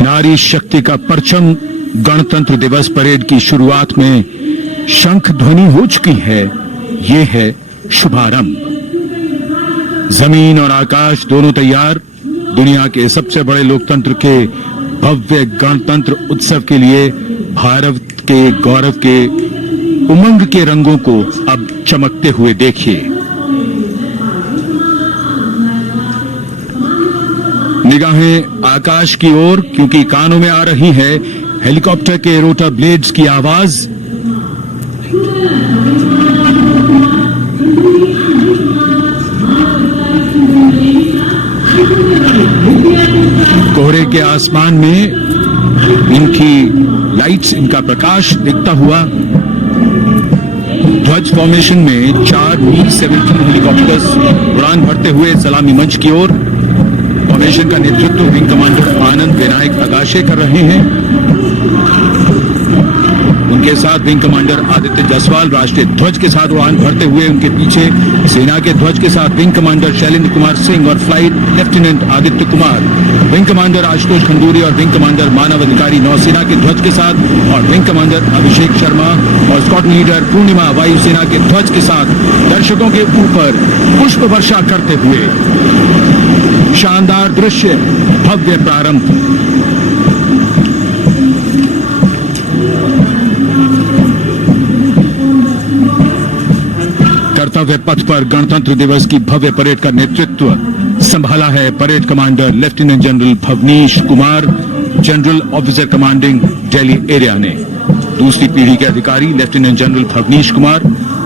नारी शक्ति का परचम गणतंत्र दिवस परेड की शुरुआत में शंख ध्वनि हो चुकी है। ये है शुभारंभ। जमीन और आकाश दोनों तैयार। दुनिया के सबसे बड़े लोकतंत्र के भव्य गणतंत्र उत्सव के लिए भारत के गौरव के उमंग के रंगों को अब चमकते हुए देखिए। निगाहें आकाश की ओर, क्योंकि कानों में आ रही है हेलीकॉप्टर के रोटर ब्लेड्स की आवाज। कोहरे के आसमान में इनकी लाइट्स, इनका प्रकाश दिखता हुआ। ध्वज फॉर्मेशन में 4 Mi-17 हेलीकॉप्टर्स उड़ान भरते हुए सलामी मंच की ओर। फॉर्मेशन का नेतृत्व विंग कमांडर आनंद विनायक अगाशे कर रहे हैं। उनके साथ विंग कमांडर आदित्य जायसवाल राष्ट्रीय ध्वज के साथ उड़ान भरते हुए, उनके पीछे सेना के ध्वज के साथ विंग कमांडर शैलेंद्र कुमार सिंह और flight lieutenant Aditya Kumar, wing commander Ashutosh Khanduri और विंग कमांडर मानव अधिकारी नौसेना के ध्वज के साथ और विंग कमांडर अभिषेक शर्मा और स्क्वाड्रन लीडर पूर्णिमा वायुसेना के ध्वज के साथ दर्शकों के ऊपर पुष्प वर्षा करते हुए। शानदार दृश्य, भव्य प्रारंभ। कर्तव्य पथ पर गणतंत्र दिवस की भव्य परेड का नेतृत्व संभाला है parade commander lieutenant general Bhavnish Kumar, general officer commanding Delhi area ने। दूसरी पीढ़ी के अधिकारी लेफ्टिनेंट जनरल भवनीश कुमार,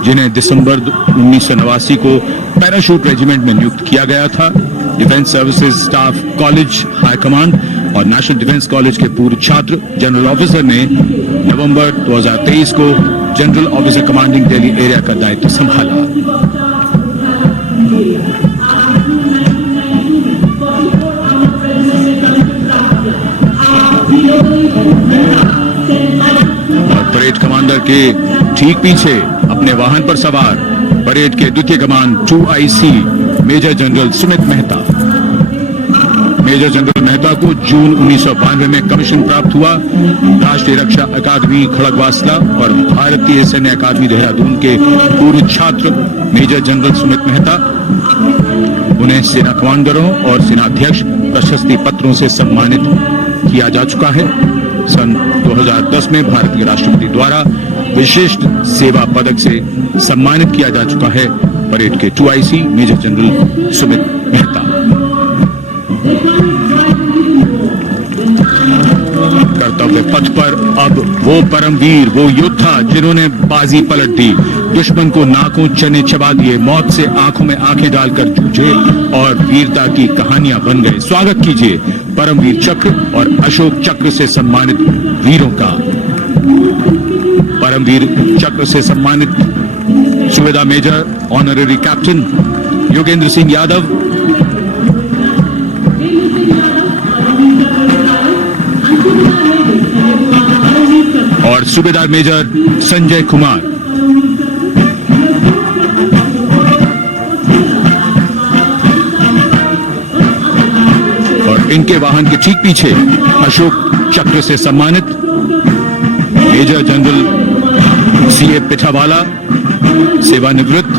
जिन्हें दिसंबर 1989 को पैराशूट रेजिमेंट में नियुक्त किया गया था, defence services staff college high command और नेशनल डिफेंस कॉलेज के पूर्व छात्र जनरल ऑफिसर ने नवंबर 2023 को general officer commanding Delhi area का दायित्व संभाला। और परेड कमांडर के ठीक पीछे अपने वाहन पर सवार परेड के द्वितीय कमान 2IC major general Sumit Mehta. Major general Mehta को जून 1992 में कमीशन प्राप्त हुआ। राष्ट्रीय रक्षा अकादमी खड़गवासला और भारतीय सैन्य अकादमी देहरादून के पूर्व छात्र मेजर जनरल सुमित मेहता। उन्हें सेना कमांडरों और सेनाध्यक्ष प्रशस्ति पत्रों से सम्मानित किया जा चुका है। सन 2010 में भारतीय राष्ट्रपति द्वारा विशिष्ट सेवा पदक से सम्मानित किया जा चुका है परेड के 2IC major general Sumit Mehta. कर्तव्य पथ पर अब वो परमवीर, वो योद्धा जिन्होंने बाजी पलट दी, दुश्मन को नाकों चने चबा दिए, मौत से आंखों में आंखें डालकर जूझे और वीरता की कहानियां बन गए। स्वागत कीजिए परमवीर चक्र और अशोक चक्र से सम्मानित वीरों का। परमवीर चक्र से सम्मानित Subedar major honorary captain Yogendra Singh Yadav, और सूबेदार मेजर संजय कुमार। और इनके वाहन के ठीक पीछे अशोक चक्र से सम्मानित मेजर जनरल CA पिठावाला, सेवानिवृत्त,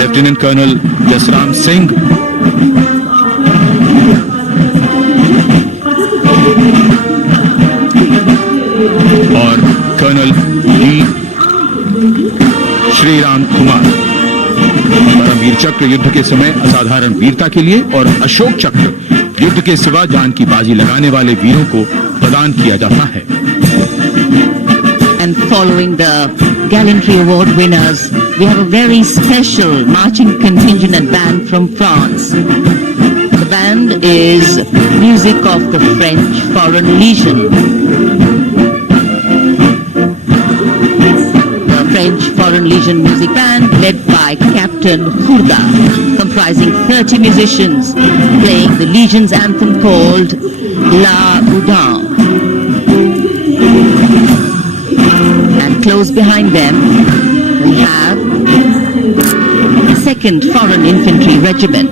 लेफ्टिनेंट कर्नल जसराम सिंह, और कर्नल डी श्रीराम कुमार। परमवीर चक्र युद्ध के समय असाधारण वीरता के लिए और अशोक चक्र युद्ध के सिवा जान की बाजी लगाने वाले वीरों को प्रदान किया जाता है। And following the gallantry award winners, we have a very special marching contingent and band from France. The band is music of the French Foreign Legion. The French Foreign Legion music band led by Captain Hurda, comprising 30 musicians playing the Legion's anthem called La Boudin. And close behind them we have the 2nd Foreign Infantry Regiment.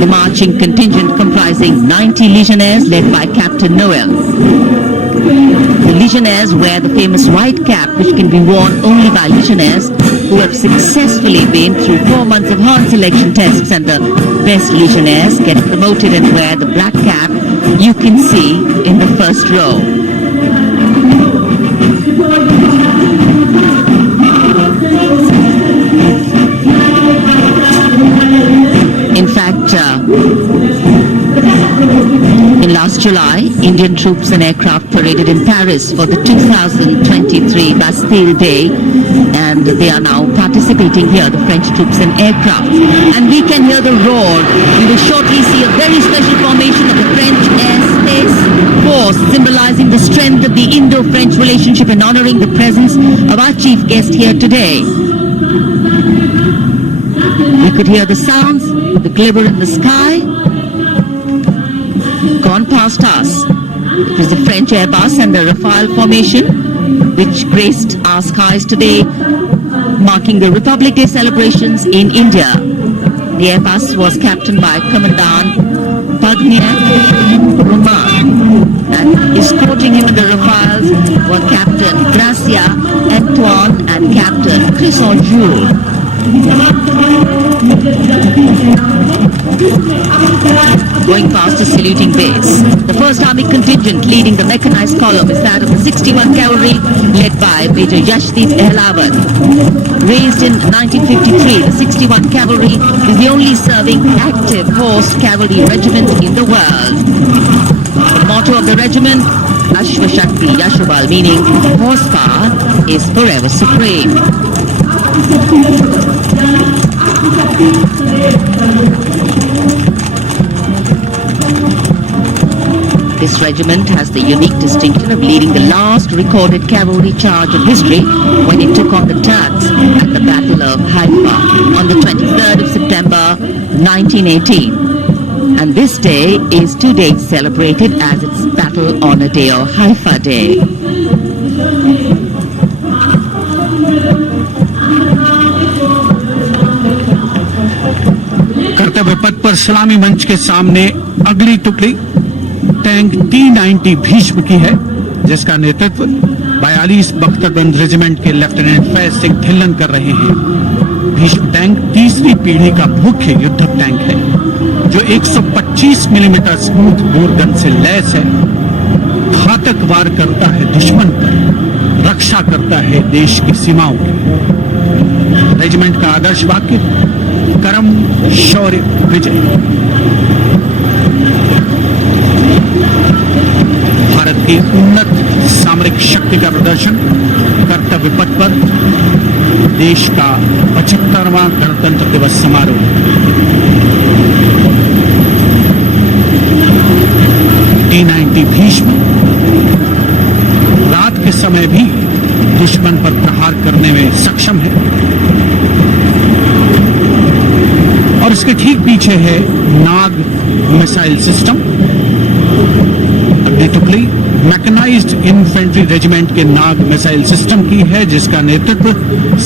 The marching contingent comprising 90 Legionnaires led by Captain Noel. The Legionnaires wear the famous white cap, which can be worn only by Legionnaires who have successfully been through 4 months of hard selection tests, and the best Legionnaires get promoted and wear the black cap you can see in the first row. In fact, in last July, Indian troops and aircraft paraded in Paris for the 2023 Bastille Day, and they are now participating here, the French troops and aircraft. And we can hear the roar. We will shortly see a very special formation of the French Air Space Force, symbolizing the strength of the Indo-French relationship and honoring the presence of our chief guest here today. We could hear the sounds, the glimmer in the sky. run past us. It was the French Airbus and the Rafale formation which graced our skies today, marking the Republic Day celebrations in India. The Airbus was captained by Commandant Roman, and escorting him in the Rafales were Captain Gracia Antoine and Captain Chris Jules. Going past a saluting base. The 1st Army contingent leading the mechanized column is that of the 61 Cavalry, led by Major Yashdeep Ehlawat. Raised in 1953, the 61 Cavalry is the only serving active horse cavalry regiment in the world. The motto of the regiment, Ashwa Shakti Yashobal, meaning horsepower is forever supreme. This regiment has the unique distinction of leading the last recorded cavalry charge of history when it took on the Turks at the Battle of Haifa on the 23rd of September 1918. And this day is to date celebrated as its Battle Honor Day or Haifa Day. कर्तव्य पथ पर सलामी मंच के सामने अगली टुकड़ी tank T-90 Bhishma की है, जिसका नेतृत्व 42 बख्तरबंद रेजिमेंट के लेफ्टिनेंट फैज सिंह ढिल्लन कर रहे हैं। भीष्म टैंक तीसरी पीढ़ी का मुख्य युद्धक टैंक है, जो 125 मिलीमीटर स्मूथ बोर गन से लैस है, घातक वार करता है दुश्मन पर, रक्षा करता है देश की सीमाओं की। रेजिमेंट का आदर्श वाक्य कर्म शौर्य विजय। भारत की उन्नत सामरिक शक्ति का प्रदर्शन कर्तव्य पथ पर देश का 75वां गणतंत्र दिवस समारोह। T-90 भीष्म रात के समय भी दुश्मन पर प्रहार करने में सक्षम है, और इसके ठीक पीछे है नाग मिसाइल सिस्टम। अगली टुकड़ी मैकेनाइज्ड इन्फेंट्री रेजिमेंट के नाग मिसाइल सिस्टम की है, जिसका नेतृत्व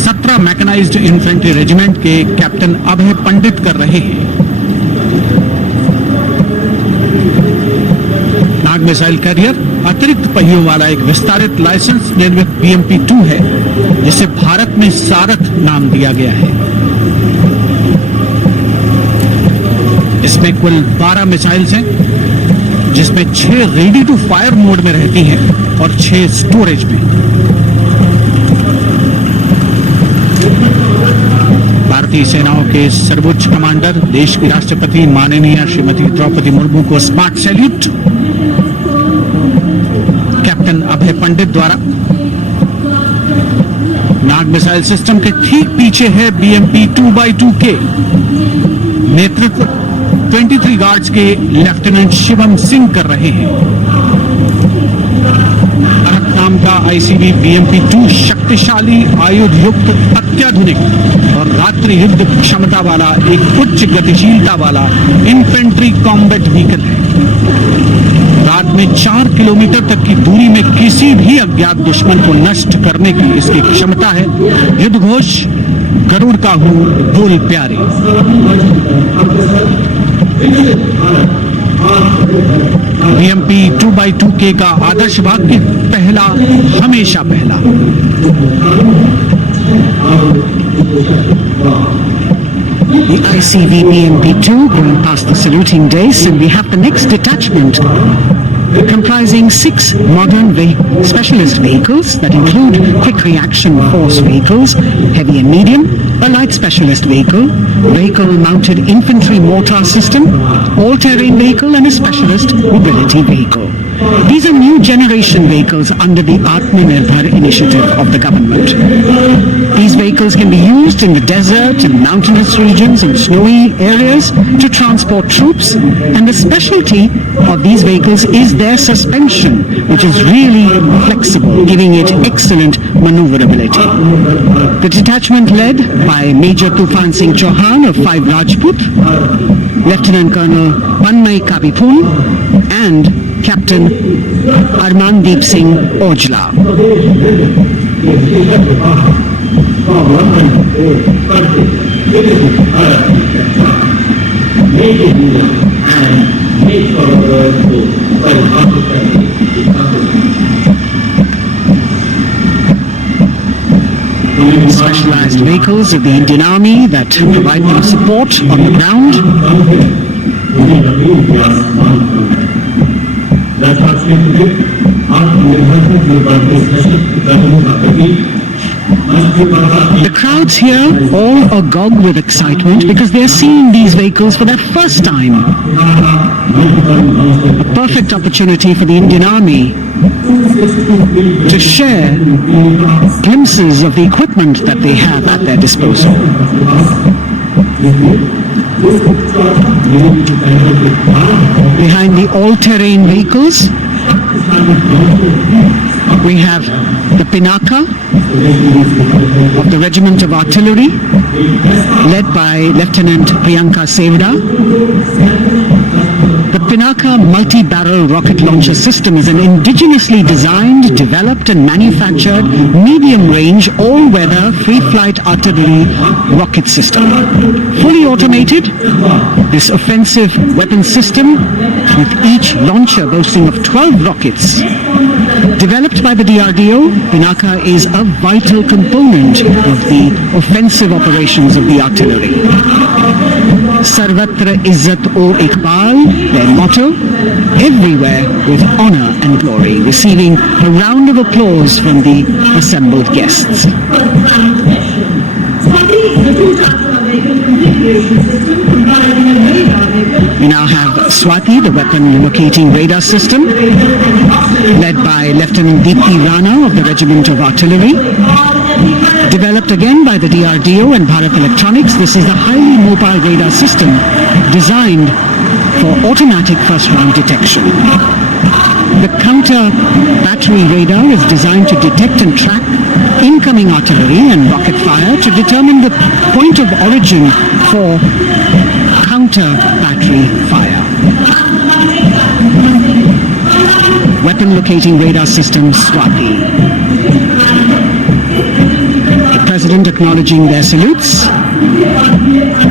17 मैकेनाइज्ड इन्फेंट्री रेजिमेंट के कैप्टन अभय पंडित कर रहे हैं। नाग मिसाइल कैरियर अतिरिक्त पहियों वाला एक विस्तारित लाइसेंस निर्मित BMP-2 है, जिसे भारत में सारथ नाम दिया गया है। इसमें कुल 12 मिसाइल्स हैं, जिसमें 6 रेडी टू फायर मोड में रहती हैं और 6 स्टोरेज में। भारतीय सेनाओं के सर्वोच्च कमांडर देश की राष्ट्रपति माननीय श्रीमती द्रौपदी मुर्मू को स्मार्ट सैल्यूट कैप्टन अभय पंडित द्वारा। नाग मिसाइल सिस्टम के ठीक पीछे है BMP-2x2K। नेतृत्व 23 गार्ड्स के लेफ्टिनेंट शिवम सिंह कर रहे हैं। अरक नाम का ICV BMP-2 शक्तिशाली आयुध युक्त अत्याधुनिक और रात्रि युद्ध क्षमता वाला एक उच्च गतिशीलता वाला इन्फेंट्री कॉम्बैट व्हीकल है। रात में 4 किलोमीटर तक की दूरी में किसी भी अज्ञात दुश्मन को नष्ट करने की इसकी क्षमता है। युद्ध घोष गरुड़ का हूं बोल प्यारे। BMP-2x2K का आदर्श वाक्य पहला हमेशा पहला। The ICV BMP-2 going past the saluting days, and we have the next detachment comprising 6 modern specialist vehicles that include quick reaction force vehicles, heavy and medium, a light specialist vehicle mounted infantry mortar system, all-terrain vehicle and a specialist mobility vehicle. These are new generation vehicles under the Atmanirbhar initiative of the government. These vehicles can be used in the desert and mountainous regions and snowy areas to transport troops, and the specialty of these vehicles is their suspension, which is really flexible, giving it excellent maneuverability. The detachment led by Major Tufan Singh Chauhan of 5 Rajput, Lieutenant Colonel Panmay Kabipul and Captain Armandeep Singh Ojla. Specialized vehicles of the Indian Army that provide them support on the ground. The crowds here all agog with excitement because they are seeing these vehicles for their first time. A perfect opportunity for the Indian Army to share glimpses of the equipment that they have at their disposal. Behind the all-terrain vehicles, we have the Pinaka of the Regiment of Artillery, led by Lieutenant Priyanka Sevda. The Pinaka multi-barrel rocket launcher system is an indigenously designed, developed and manufactured medium-range, all-weather, free-flight artillery rocket system. Fully automated, this offensive weapon system, with each launcher boasting of 12 rockets, developed by the DRDO, Pinaka is a vital component of the offensive operations of the artillery. Sarvatra Izzat o Iqbal, their motto, everywhere with honor and glory, receiving a round of applause from the assembled guests. We now have Swati, the weapon locating radar system, led by Lieutenant Deepthi Rana of the Regiment of Artillery. Developed again by the DRDO and Bharat Electronics, this is a highly mobile radar system designed for automatic first-round detection. The counter battery radar is designed to detect and track incoming artillery and rocket fire to determine the point of origin for counter battery fire. Weapon locating radar system Swati. The President acknowledging their salutes,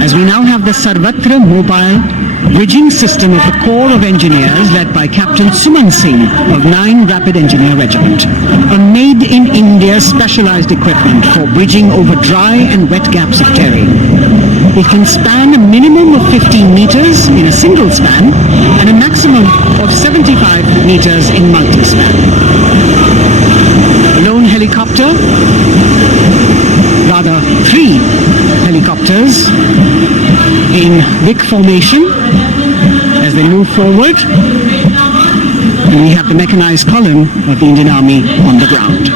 as we now have the Sarvatra mobile bridging system of the Corps of Engineers led by Captain Suman Singh of 9 Rapid Engineer Regiment, a made-in-India specialized equipment for bridging over dry and wet gaps of terrain. It can span a minimum of 15 meters in a single span and a maximum of 75 meters in multi-span. A lone helicopter, rather 3 helicopters in big formation as they move forward, and we have the mechanized column of the Indian Army on the ground.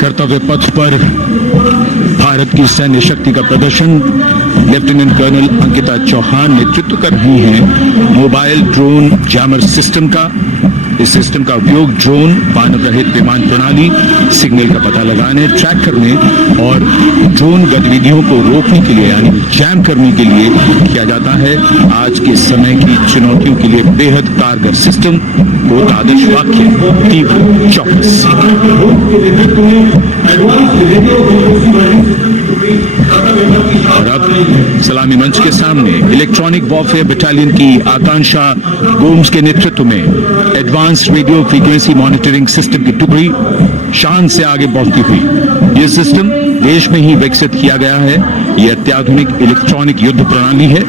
कर्तव्य पथ पर भारत की सैन्य शक्ति का प्रदर्शन lieutenant colonel Ankita Chauhan नेतृत्व कर रही हैं मोबाइल ड्रोन जैमर सिस्टम का। इस सिस्टम का उपयोग ड्रोन, मानव रहित विमान प्रणाली, सिग्नल का पता लगाने, ट्रैक करने और ड्रोन गतिविधियों को रोकने के लिए यानी जैम करने के लिए किया जाता है। आज के समय की चुनौतियों के लिए बेहद कारगर सिस्टम को आदर्श वाक्य तीव्र चौकस। और अब सलामी मंच के सामने इलेक्ट्रॉनिक वॉरफेयर बटालियन की आकांक्षा गोम्स के नेतृत्व में advance radio frequency monitoring system की टुकड़ी शान से आगे बढ़ती हुई। यह सिस्टम देश में ही विकसित किया गया है। यह अत्याधुनिक इलेक्ट्रॉनिक युद्ध प्रणाली है।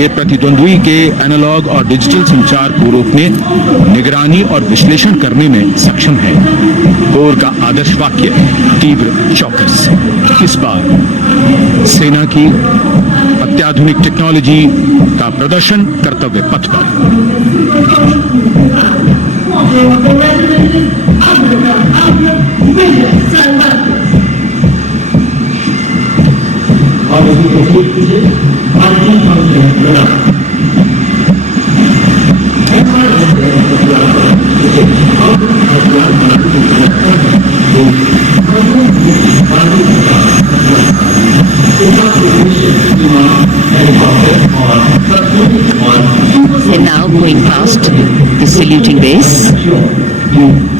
यह प्रतिद्वंद्वी के एनालॉग और डिजिटल संचार को रोकने, निगरानी और विश्लेषण करने में सक्षम है। कोर का आदर्श वाक्य तीव्र चौकस। इस बार सेना की अत्याधुनिक टेक्नोलॉजी का प्रदर्शन कर्तव्य पथ पर। And now going past the saluting base,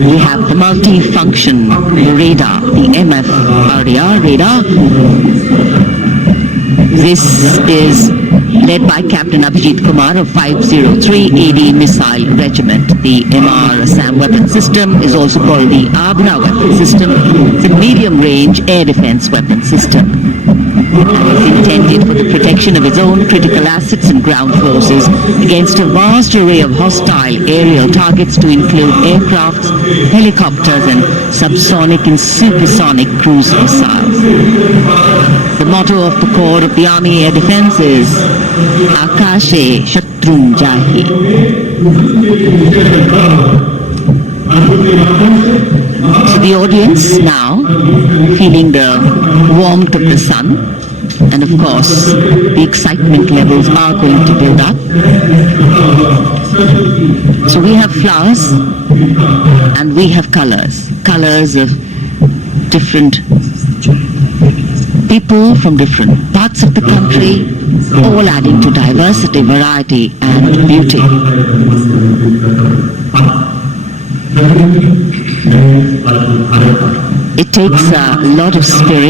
we have the multi-function radar, the MF-RDR radar. This is led by Captain Abhijit Kumar of 503 AD Missile Regiment. The MR-SAM weapon system is also called the Abra weapon system. It's a medium-range air defense weapon system. And is intended for the protection of its own critical assets and ground forces against a vast array of hostile aerial targets to include aircrafts, helicopters and subsonic and supersonic cruise missiles. The motto of the Corps of the Army Air Defense is Akashe Shatrun Jahi. So the audience now feeling the warmth of the sun, and of course the excitement levels are going to build up. So we have flowers and we have colors of different people from different parts of the country, all adding to diversity, variety and beauty. It takes a lot of spirit